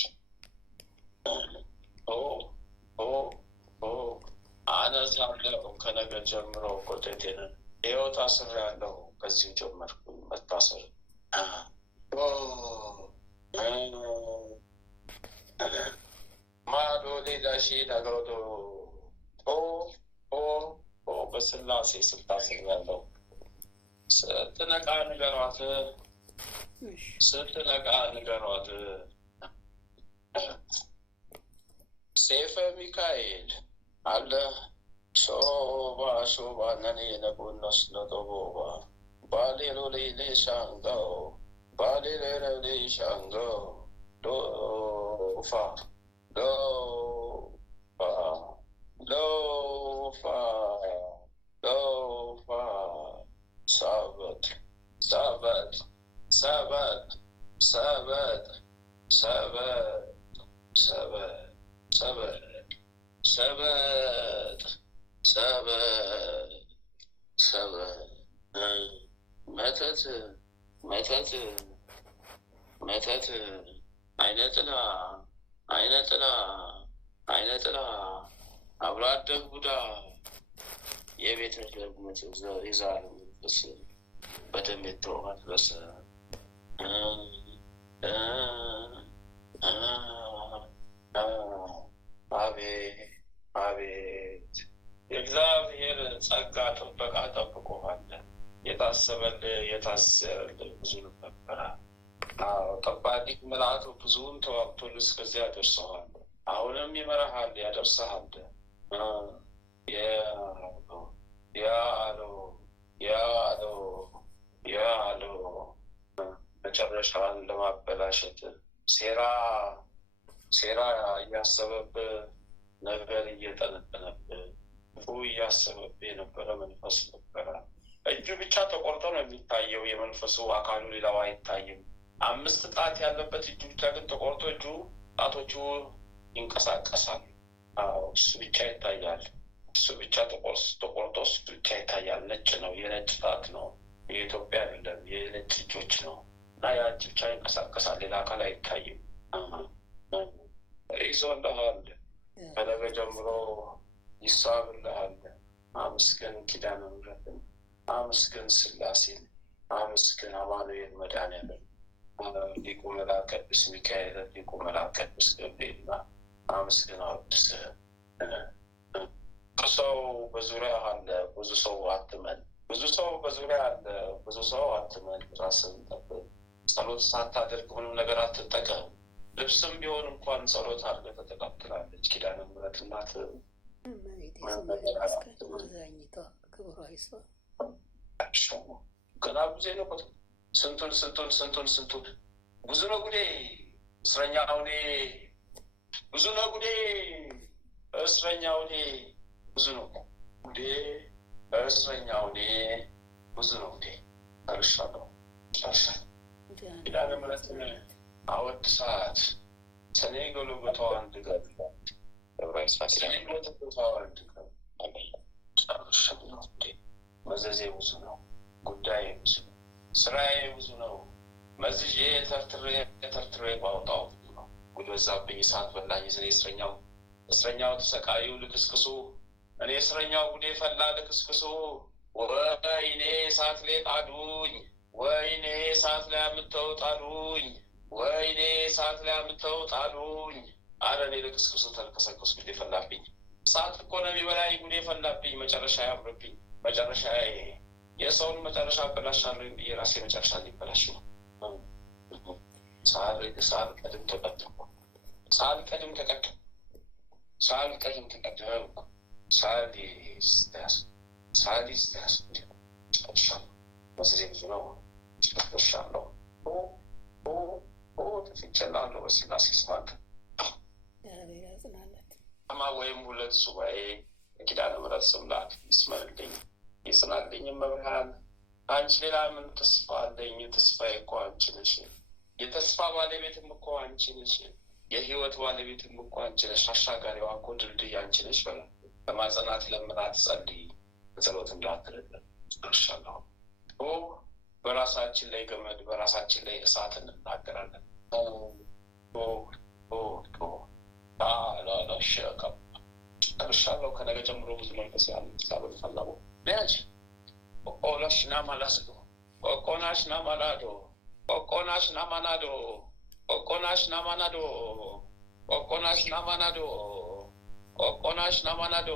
አነሳለሁ። ከነገ ጀምሮ ቆቴቴን ህይወት አስሬያለሁ። ከዚሁ ጀመርኩኝ መታሰር። ማዶ ሌላ ሺ ነገዶ በስላሴ ስታስሬያለሁ። ስትነቃ ንገሯት፣ ስትነቃ ንገሯት። ሰይፈ ሚካኤል አለ ሾባ ሾባ ነኔ ነቡነስ ነጦቦባ ባሌሎ ሌሌ ሻንጋው ባሌሌ ሻንጋው ሎፋ ሎፋ ሎፋ ሎፋ ሳበት ሳበት ሳበት ሳበት ሳበት ሰበት ሰበት ሰበት ሰበት ሰበት። መተት መተት መተት አይነጥላ አይነጥላ አይነጥላ አብሮ አደግ ቡዳ የቤተ ደግመት የዛር መንፈስ በደም የተመለሰ አቤት አቤት የእግዚአብሔር ጸጋ ጥበቃ ጠብቆሃል። የታሰበልህ የታሰበልህ ብዙ ነበረ። ጠባቂ መልአክ ብዙውን ተዋግቶልህ እስከዚያ ያደርሰዋል። አሁንም ይመራሃል፣ ያደርሰሃል። ያለው መጨረሻን ለማበላሸት ሴራ እያሰበብህ ነገር እየጠነጠነብህ እያሰበብህ የነበረ መንፈስ ነበረ። እጁ ብቻ ተቆርጦ ነው የሚታየው፣ የመንፈሱ አካሉ ሌላው አይታይም። 5 ጣት ያለበት እጁ ብቻ ግን ተቆርጦ ጣቶቹ ይንቀሳቀሳል። እሱ ብቻ ይታያል። እሱ ብቻ ተቆርጦ እሱ ብቻ ይታያል። ነጭ ነው፣ የነጭ ጣት ነው። የኢትዮጵያ አይደለም፣ የነጭ እጆች ነው። እና ያ እጅ ብቻ ይንቀሳቀሳል፣ ሌላ አካል አይታይም። ይዞልሃል፣ ከነገ ጀምሮ ይሳብልሃል። አመስግን ኪዳነ ምሕረትን፣ አመስግን ሥላሴን፣ አመስግን አማኑኤል መድኃኔዓለም፣ ሊቁ መልአክ ቅዱስ ሚካኤል፣ ሊቁ መልአክ ቅዱስ ገብርኤልና አመስግን አወድስህ። ብዙ ሰው በዙሪያ አለ፣ ብዙ ሰው አትመን። ብዙ ሰው በዙሪያ አለ፣ ብዙ ሰው አትመን። ራስህን ጠብቅ። ጸሎት ሳታደርግ ምንም ነገር አትጠቀም። ልብስም ቢሆን እንኳን ጸሎት አድርገህ ተጠቃትላለች ኪዳነ ምሕረት እናት። ገና ብዙ ነው። ስንቱን ብዙ ነው ጉዴ። እስረኛው እኔ ብዙ ነው ጉዴ። እስረኛው እኔ ብዙ ነው ጉዴ። እስረኛው እኔ ብዙ ነው ጉዴ። ጨርሻለሁ። ኪዳነ ምሕረትን አወድሳት። ሰኔ ጎልጎታው አንድ ቀን ጨርሻለሁ። መዘዜ ብዙ ነው፣ ጉዳይ ብዙ ነው፣ ስራዬ ብዙ ነው። መዝዤ ተርትሬ ባወጣው ነው። ጉድ በዛብኝ፣ እሳት በላኝ። እስረኛው ተሰቃዩ ልክስክሱ፣ እኔ እስረኛው ጉዴ ፈላ ልክስክሱ። ወይኔ እሳት ላይ ጣዱኝ፣ ወይኔ እሳት ላይ አምጥተው ጣሉኝ፣ ወይኔ እሳት ላይ አምጥተው ጣሉኝ። አረ እኔ ልክስክሱ ተልከሰከሱ፣ ጉዴ ፈላብኝ። እሳት እኮ ነው የሚበላኝ፣ ጉዴ ፈላብኝ። መጨረሻ ያምርብኝ፣ መጨረሻ የሰውን መጨረሻ አበላሻለሁ ብዬ ራሴ መጨረሻ ሊበላሽ ነው። ሳልቀድም ተቀደምኩ፣ ሳልቀድም መስዜ ብዙ ነው። ጨርሻለሁ። ተፍቼላለሁ በሥላሴ ስማት ወይም 2 ሱባኤ የኪዳነ ምሕረት ስምላክ ይስመርልኝ ይጽናልኝ። መብርሃን አንቺ ሌላ ምን ተስፋ አለኝ? ተስፋዬ እኮ አንቺ ነሽ። የተስፋ ባለቤትም እኮ አንቺ ነሽ። የህይወት ባለቤትም እኮ አንቺ ነሽ። አሻጋሪዋ እኮ ድልድይ አንቺ ነሽ። በማጸናት ለምናት ጸልይ፣ በጸሎት እንዳትርልን። ጨርሻለሁ። በራሳችን ላይ ገመድ፣ በራሳችን ላይ እሳት እንናገራለን። ጨርሻለሁ። ከነገ ጀምሮ ብዙ መንፈስ ያለ ሳሎት ፈላቦ ቢያጅ ኦላሽና ማላስዶ ኦቆናሽና ማላዶ ኦቆናሽና ማናዶ ኦቆናሽና ማናዶ ኦቆናሽና ማናዶ ኦቆናሽና ማናዶ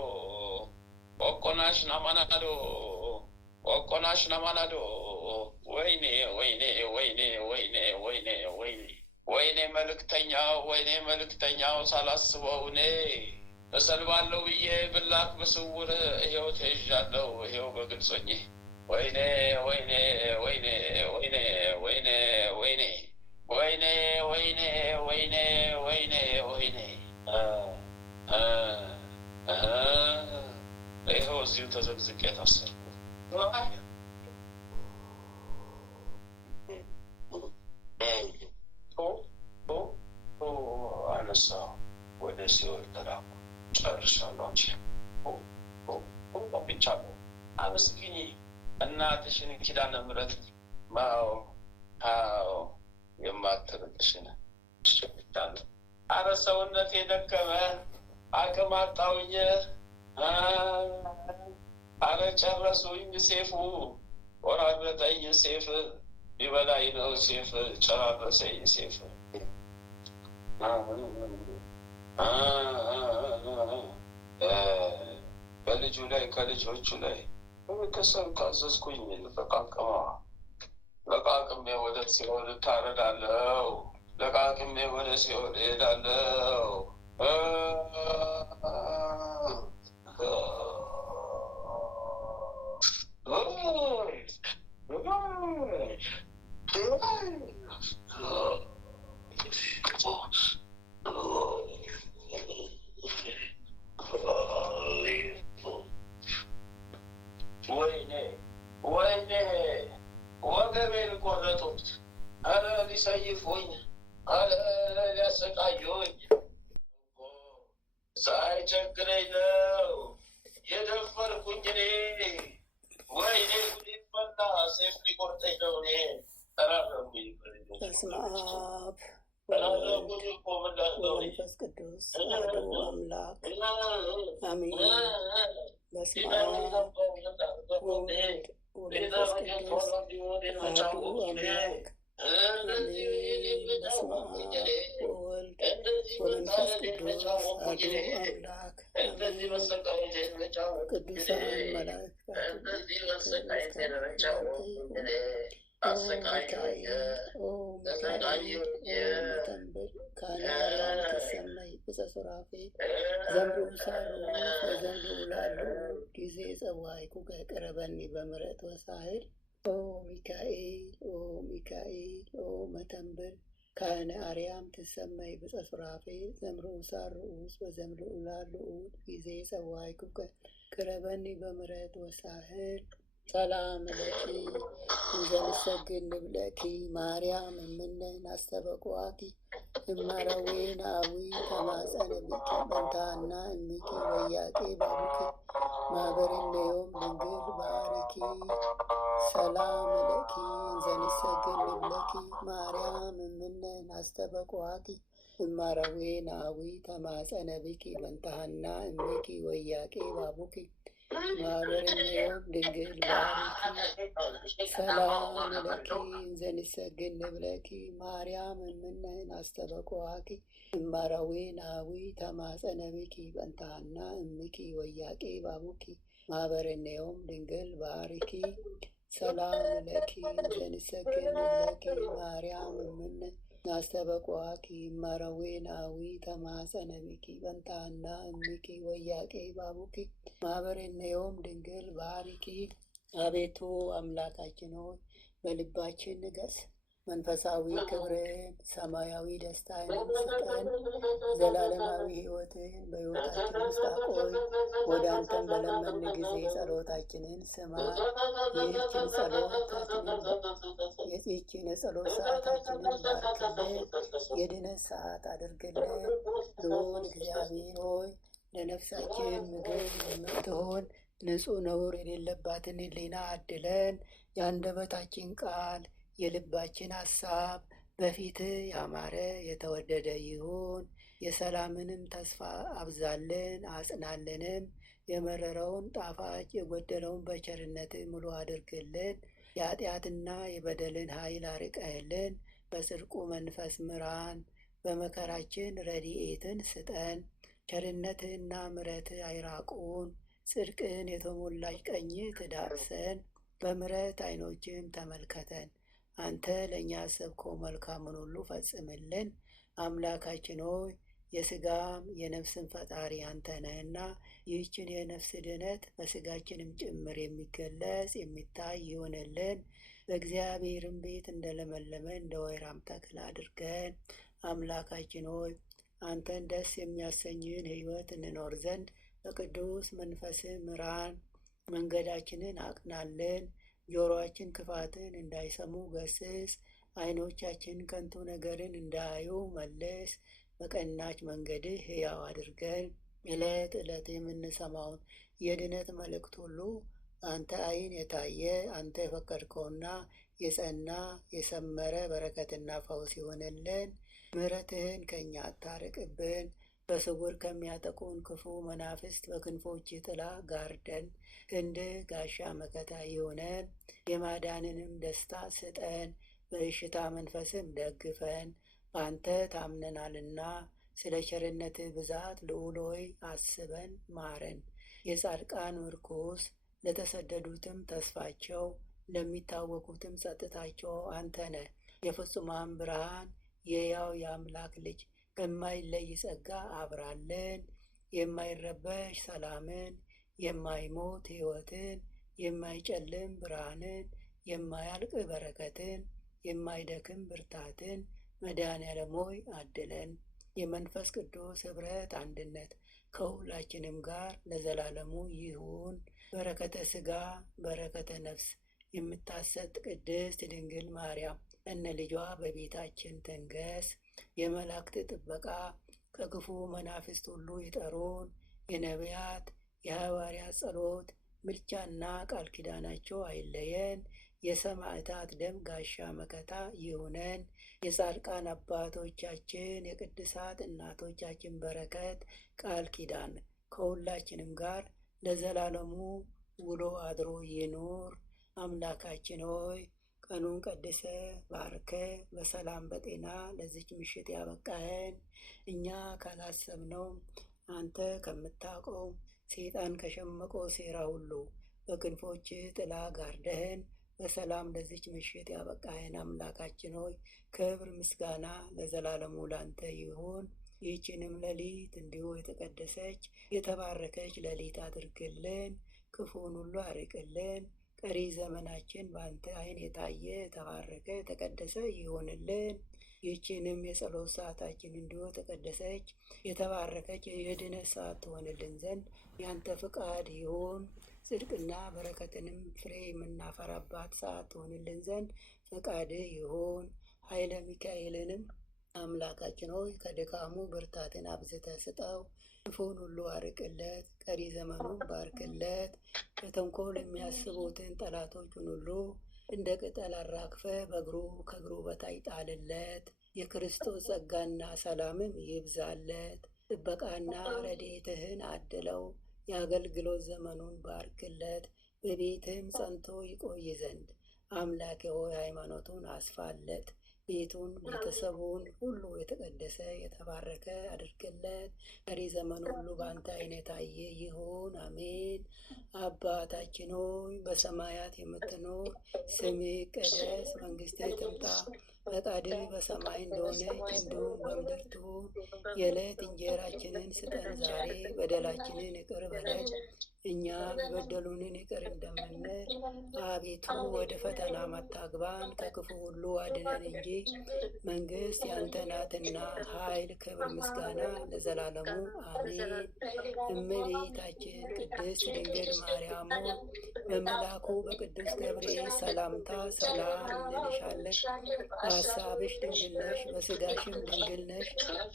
ኦቆናሽና ማናዶ ኦቆናሽና ማናዶ። ወይኔ ወይኔ ወይኔ ወይኔ ወይኔ ወይኔ ወይኔ መልእክተኛው ሳላስበው እኔ እሰልባለሁ ብዬ ብላክ በስውር ይኸው ተይዣለሁ፣ ይኸው በግልጽ ሆኜ። ወይኔ ወይኔ ወይኔ ወይኔ ወይኔ ወይኔ ወይኔ ወይኔ ወይኔ ወይኔ ወይኔ ይኸው እዚሁ ተዘግዝቄ ታሰርኩ። አነሳው፣ ወደ ሲኦል ተላኩ። ጨርሻለሁ። ብቻለሁ። አመስግኝ እናትሽን ኪዳነ ምሕረት የማትርቅሽን ብቻለሁ። አረ ሰውነቴ ደከመ፣ አቅም አጣሁኝ። አረ ጨረሱኝ። ሴፉ ቆራረጠኝ፣ ሴፍ ሊበላኝ ነው። ሴፍ ጨራረሰኝ። ሴፍ በልጁ ላይ ከልጆቹ ላይ ከሰብ ካዘዝኩኝ ተቃቀማ ለቃቅሜ ወደ ሲኦል እታረዳለሁ። ለቃቅሜ ወደ ሲኦል እሄዳለሁ። ወይኔ ወይኔ ወገቤን ቆረጡት። አረ ሊሰይፉኝ፣ አረ ሊያሰቃዩኝ። ሳይቸግረኝ ነው የደፈርኩኝ እኔ። ወይኔ ጉዴ ፈላ፣ ሰይፍ ሊቆርጠኝ ነው እኔ። ተራረኩኝ። በስመ አብ ወወልድ ወመንፈስ ቅዱስ አሐዱ አምላክ አሜን። በስመ አብ ወወልድ ወመንፈስ ቅዱስ አሐዱ አምላክ አሜን። በስመ አብ ወወልድ ወመንፈስ ቅዱስ አሐዱ አምላክ አሜን። ቅዱሳን መላእክት ተሰማይ ብፀሱራፌ ዘምሩ ሳሩ በዘንዱ ላሉ ጊዜ ጸዋይኩ ከቅረበኒ በምሕረት ወሳህል ኦ ሚካኤል ኦ ሚካኤል ኦ መተንብል ካህነ አርያም ትሰመይ ብፀሱራፌ ዘምሩ ሳሩ በዘንዱ ላሉ ጊዜ ጸዋይኩ ከቅረበኒ በምሕረት ወሳህል ሰላም ለኪ እንዘንሰግድ ንብለኪ ማርያም እምነን አስተበቁአኪ እማረዌ ናዊ ተማጸነ ቢኪ መንታና እሚኪ ወያቄ ባሩኪ ማህበርነዮም ድንግል ባሪኪ ሰላም ለኪ እንዘንሰግድ ንብለኪ ማርያም እምነን አስተበቁአኪ እማረዌ ናዊ ተማጸነ ቢኪ መንታና እሚኪ ወያቄ ባቡኪ ማህበርነዮም ድንግል ባሪኪ ሰላም ለኪ እንዘንሰግድ ንብለኪ ማርያም እምነን አስተበቁአኪ እማረዌ ናዊ ተማጸነ ቢኪ በንታና እምኪ ወያቄ ባቡኪ ማህበርነዮም ድንግል ባሪኪ ሰላም ለኪ እንዘንሰግድ ንብለኪ ማርያም እምነን አስተበቁአኪ እማረዌ ናዊ ተማጸነ ቢኪ በንታና እምኪ ወያቄ ባቡኪ ማህበርነዮም ድንግል ባሪኪ። አቤቱ አምላካችን ሆይ በልባችን ንገስ፣ መንፈሳዊ ክብርን ሰማያዊ ደስታን ስጠን፣ ዘላለማዊ ሕይወትን በሕይወታችን ውስጥ አቆይ። ወደ አንተን በለመን ጊዜ ጸሎታችንን ስማ። ይህችን የጸሎት ሰዓታችንን ባርክልን፣ የድነት ሰዓት አድርግልን። ልዑል እግዚአብሔር ሆይ ለነፍሳችን ምግብ የምትሆን ንጹሕ ነውር የሌለባትን ሕሊና አድለን። የአንደበታችን ቃል የልባችን ሐሳብ በፊትህ ያማረ የተወደደ ይሁን። የሰላምንም ተስፋ አብዛልን አጽናልንም። የመረረውን ጣፋጭ የጎደለውን በቸርነትህ ሙሉ አድርግልን። የኃጢአትና የበደልን ኃይል አርቀህልን። በጽድቁ መንፈስ ምራን። በመከራችን ረድኤትን ስጠን። ቸርነትህና ምሕረትህ አይራቁን። ጽድቅን የተሞላች ቀኝህ ትዳብሰን። በምሕረት ዓይኖችም ተመልከተን። አንተ ለእኛ ያሰብከው መልካምን ሁሉ ፈጽምልን። አምላካችን ሆይ የሥጋም የነፍስን ፈጣሪ አንተ ነህና ይህችን የነፍስ ድነት በሥጋችንም ጭምር የሚገለጽ የሚታይ ይሆንልን። በእግዚአብሔርም ቤት እንደለመለመ እንደ ወይራም ተክል አድርገን። አምላካችን ሆይ አንተን ደስ የሚያሰኝን ሕይወት እንኖር ዘንድ በቅዱስ መንፈስህ ምራን። መንገዳችንን አቅናልን። ጆሮአችን ክፋትን እንዳይሰሙ ገስጽ። ዓይኖቻችን ከንቱ ነገርን እንዳያዩ መልስ። በቀናች መንገድህ ሕያው አድርገን። ዕለት ዕለት የምንሰማውን የድነት መልእክት ሁሉ አንተ ዓይን የታየ አንተ የፈቀድከውና የጸና የሰመረ በረከትና ፈውስ ይሆንልን። ምሕረትህን ከእኛ አታርቅብን። በስውር ከሚያጠቁን ክፉ መናፍስት በክንፎች ጥላ ጋርደን። ክንድህ ጋሻ መከታ ይሆነን። የማዳንንም ደስታ ስጠን። በእሽታ መንፈስም ደግፈን። በአንተ ታምነናልና ስለ ቸርነትህ ብዛት ልዑል ሆይ አስበን ማረን። የጻድቃን ምርኩስ ለተሰደዱትም ተስፋቸው ለሚታወኩትም ጸጥታቸው አንተ ነህ። የፍጹማን ብርሃን የሕያው የአምላክ ልጅ በማይለይ ጸጋ አብራለን። የማይረበሽ ሰላምን፣ የማይሞት ሕይወትን፣ የማይጨልም ብርሃንን፣ የማያልቅ በረከትን፣ የማይደክም ብርታትን መድኃኔዓለም ሆይ አድለን። የመንፈስ ቅዱስ ኅብረት አንድነት ከሁላችንም ጋር ለዘላለሙ ይሁን። በረከተ ሥጋ በረከተ ነፍስ የምታሰጥ ቅድስት ድንግል ማርያም እነ ልጇ በቤታችን ትንገስ። የመላእክት ጥበቃ ከክፉ መናፍስት ሁሉ ይጠሩን። የነቢያት የሐዋርያት ጸሎት ምልጃና ቃል ኪዳናቸው አይለየን። የሰማዕታት ደም ጋሻ መከታ ይሁነን። የጻድቃን አባቶቻችን የቅድሳት እናቶቻችን በረከት ቃል ኪዳን ከሁላችንም ጋር ለዘላለሙ ውሎ አድሮ ይኑር። አምላካችን ሆይ ቀኑን ቀድሰ ባርከ በሰላም በጤና ለዚች ምሽት ያበቃህን እኛ ካላሰብነው አንተ ከምታውቀው ሰይጣን ከሸመቀው ሴራ ሁሉ በክንፎች ጥላ ጋርደህን በሰላም ለዚች ምሽት ያበቃህን አምላካችን ሆይ ክብር ምስጋና ለዘላለሙ ላንተ ይሁን። ይህችንም ሌሊት እንዲሁ የተቀደሰች የተባረከች ሌሊት አድርግልን። ክፉን ሁሉ አርቅልን። ቀሪ ዘመናችን በአንተ ዓይን የታየ የተባረከ የተቀደሰ ይሆንልን። ይህችንም የጸሎት ሰዓታችን እንዲሁ የተቀደሰች የተባረከች የድነት ሰዓት ትሆንልን ዘንድ ያንተ ፍቃድ ይሁን። ጽድቅና በረከትንም ፍሬ የምናፈራባት ሰዓት ትሆንልን ዘንድ ፍቃድ ይሁን። ኃይለ ሚካኤልንም አምላካችን ሆይ ከድካሙ ብርታትን አብዝተህ ስጠው። ክፉን ሁሉ አርቅለት። ቀሪ ዘመኑን ባርክለት። በተንኮል የሚያስቡትን ጠላቶቹን ሁሉ እንደ ቅጠል አራግፈ ከእግሩ በታች ጣልለት። የክርስቶስ ጸጋና ሰላምም ይብዛለት። ጥበቃና ረድኤትህን አድለው። የአገልግሎት ዘመኑን ባርክለት። በቤትህም ጸንቶ ይቆይ ዘንድ አምላኬ ሆይ ሃይማኖቱን አስፋለት። ቤቱን ቤተሰቡን ሁሉ የተቀደሰ የተባረከ አድርግለት። ቀሪ ዘመን ሁሉ በአንተ ዓይን የታየ ይሁን፣ አሜን። አባታችን ሆይ በሰማያት የምትኖር ስምህ ይቀደስ፣ መንግሥትህ ትምጣ፣ ፈቃድህ በሰማይ እንደሆነች እንዲሁም በምድር ትሁን። የዕለት እንጀራችንን ስጠን ዛሬ፣ በደላችንን ይቅር በለን እኛም የበደሉንን ይቅር እንደምንል። አቤቱ ወደ ፈተና አታግባን፣ ከክፉ ሁሉ አድነን እንጂ መንግሥት ያንተ ናትና ኃይል፣ ክብር፣ ምስጋና ለዘላለሙ አሜን። እመቤታችን ቅድስት ድንግል ማርያም በመልአኩ በቅዱስ ገብርኤል ሰላምታ ሰላም እንልሻለን። በሐሳብሽ ድንግል ነሽ፣ በሥጋሽም ድንግል ነሽ።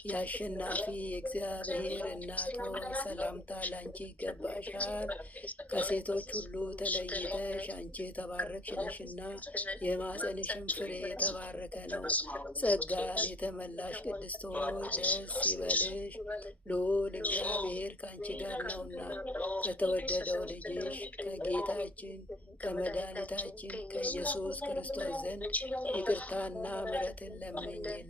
የአሸናፊ የእግዚአብሔር እናት ሆይ ሰላምታ ላንቺ ይገባሻል። ከሴቶች ሁሉ ተለይተሽ አንቺ የተባረክሽ ነሽና የማኅፀንሽም ፍሬ የተባረከ ነው። ጸጋን የተመላሽ ቅድስት ሆይ ደስ ይበልሽ፣ ልዑል እግዚአብሔር ከአንቺ ጋር ነውና ከተወደደው ልጅሽ ከጌታችን ከመድኃኒታችን ከኢየሱስ ክርስቶስ ዘንድ ይቅርታና ምሕረትን ለምኝልን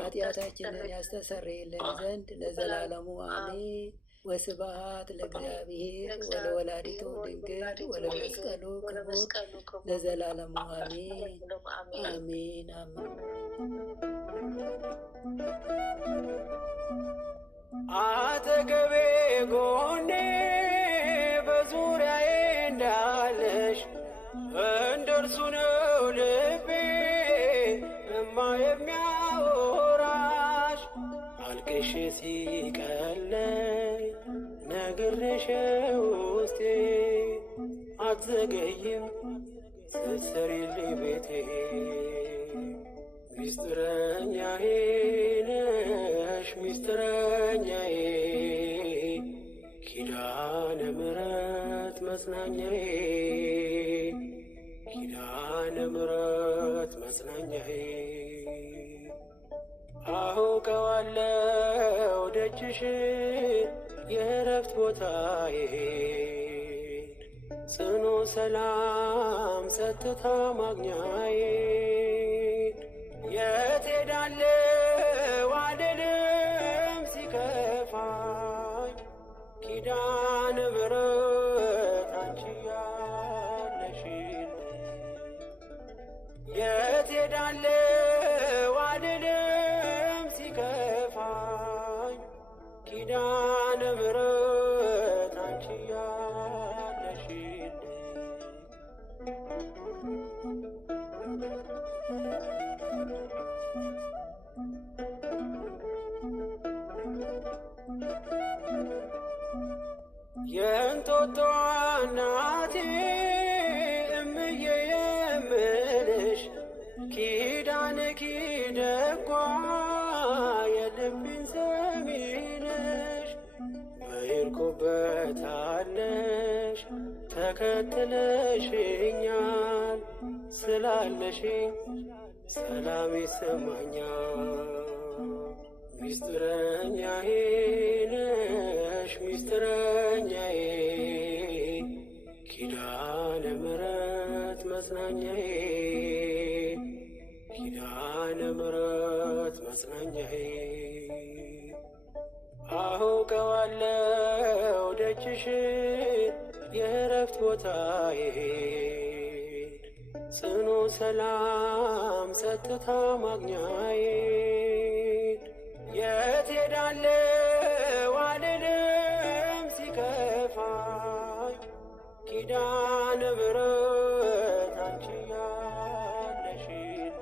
ኃጢአታችንን ያስተሰርይልን ዘንድ ለዘላለሙ አሜን። ወስብሐት ለእግዚአብሔር ወለወላዲቱ ድንግል ወለመስቀሉ ክቡር ለዘላለሙ አሜን አሜን አሜን። አጠገቤ ጎኔ በዙሪያዬ እንዳለሽ እንደርሱ ነው ልቤ እማ የሚያወራሽ። አልቅሼ ሲቀለኝ ነግሬሽ ውስጤ አትዘገይም ስትሰሪልኝ ቤቴ። ሚስጥረኛዬ ነሽ ሚስጥረኛዬ ኪዳነ ምሕረት መጽናኛዬ ኪዳነ ምሕረት መጽናኛዬ። አውቀዋለሁ ደጅሽን የእረፍት ቦታዬን ጽኑ ሰላም ጸጥታ ማግኛዬን። የት ሄዳለሁ አልልም ሲከፋኝ ኪዳነ ምሕረት አንቺ ያለሽልኝ የእንጦጦ እናቴ እምዬ የምልሽ ኪዳነ ኪደጓ የልቤን ሰሚ ነሽ። በሄድኩበት አለሽ ተከትለሽኛል፣ ስላለሽኝ ሰላም ይሰማኛል። ሚስጥረኛዬ ነሽ ሚስጥረኛዬ፣ ኪዳነ ምሕረት መጽናኛዬ፣ ኪዳነ ምሕረት መጽናኛዬ። አውቀዋለሁ ደጅሽን የእረፍት ቦታዬን፣ ጽኑ ሰላም ጸጥታ ማግኛዬን። የት ሄዳለሁ አልልም ሲከፋኝ፣ ኪዳነ ምሕረት አንቺ ያለሽልኝ።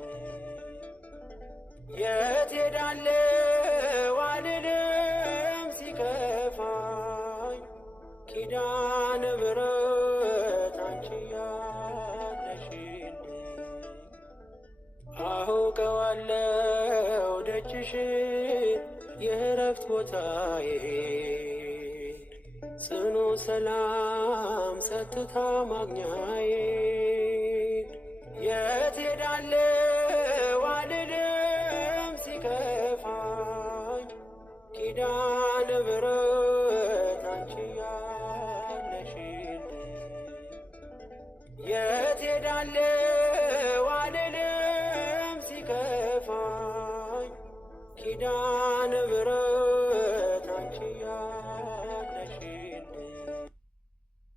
የት ሄዳለሁ አልልም ሲከፋኝ፣ ኪዳነ ምሕረት አንቺ ያለሽልኝ። አውቀዋለሁ ደጅሽን የእረፍት ቦታዬን፣ ጽኑ ሰላም ጸጥታ ማግኛዬን። የት ሄዳለሁ አልልም ሲከፋኝ፣ ኪዳነ ምሕረት አንቺ ያለሽልኝ። የት ሄዳለሁ አልልም ሲከፋኝ፣ ኪዳነ ምሕረት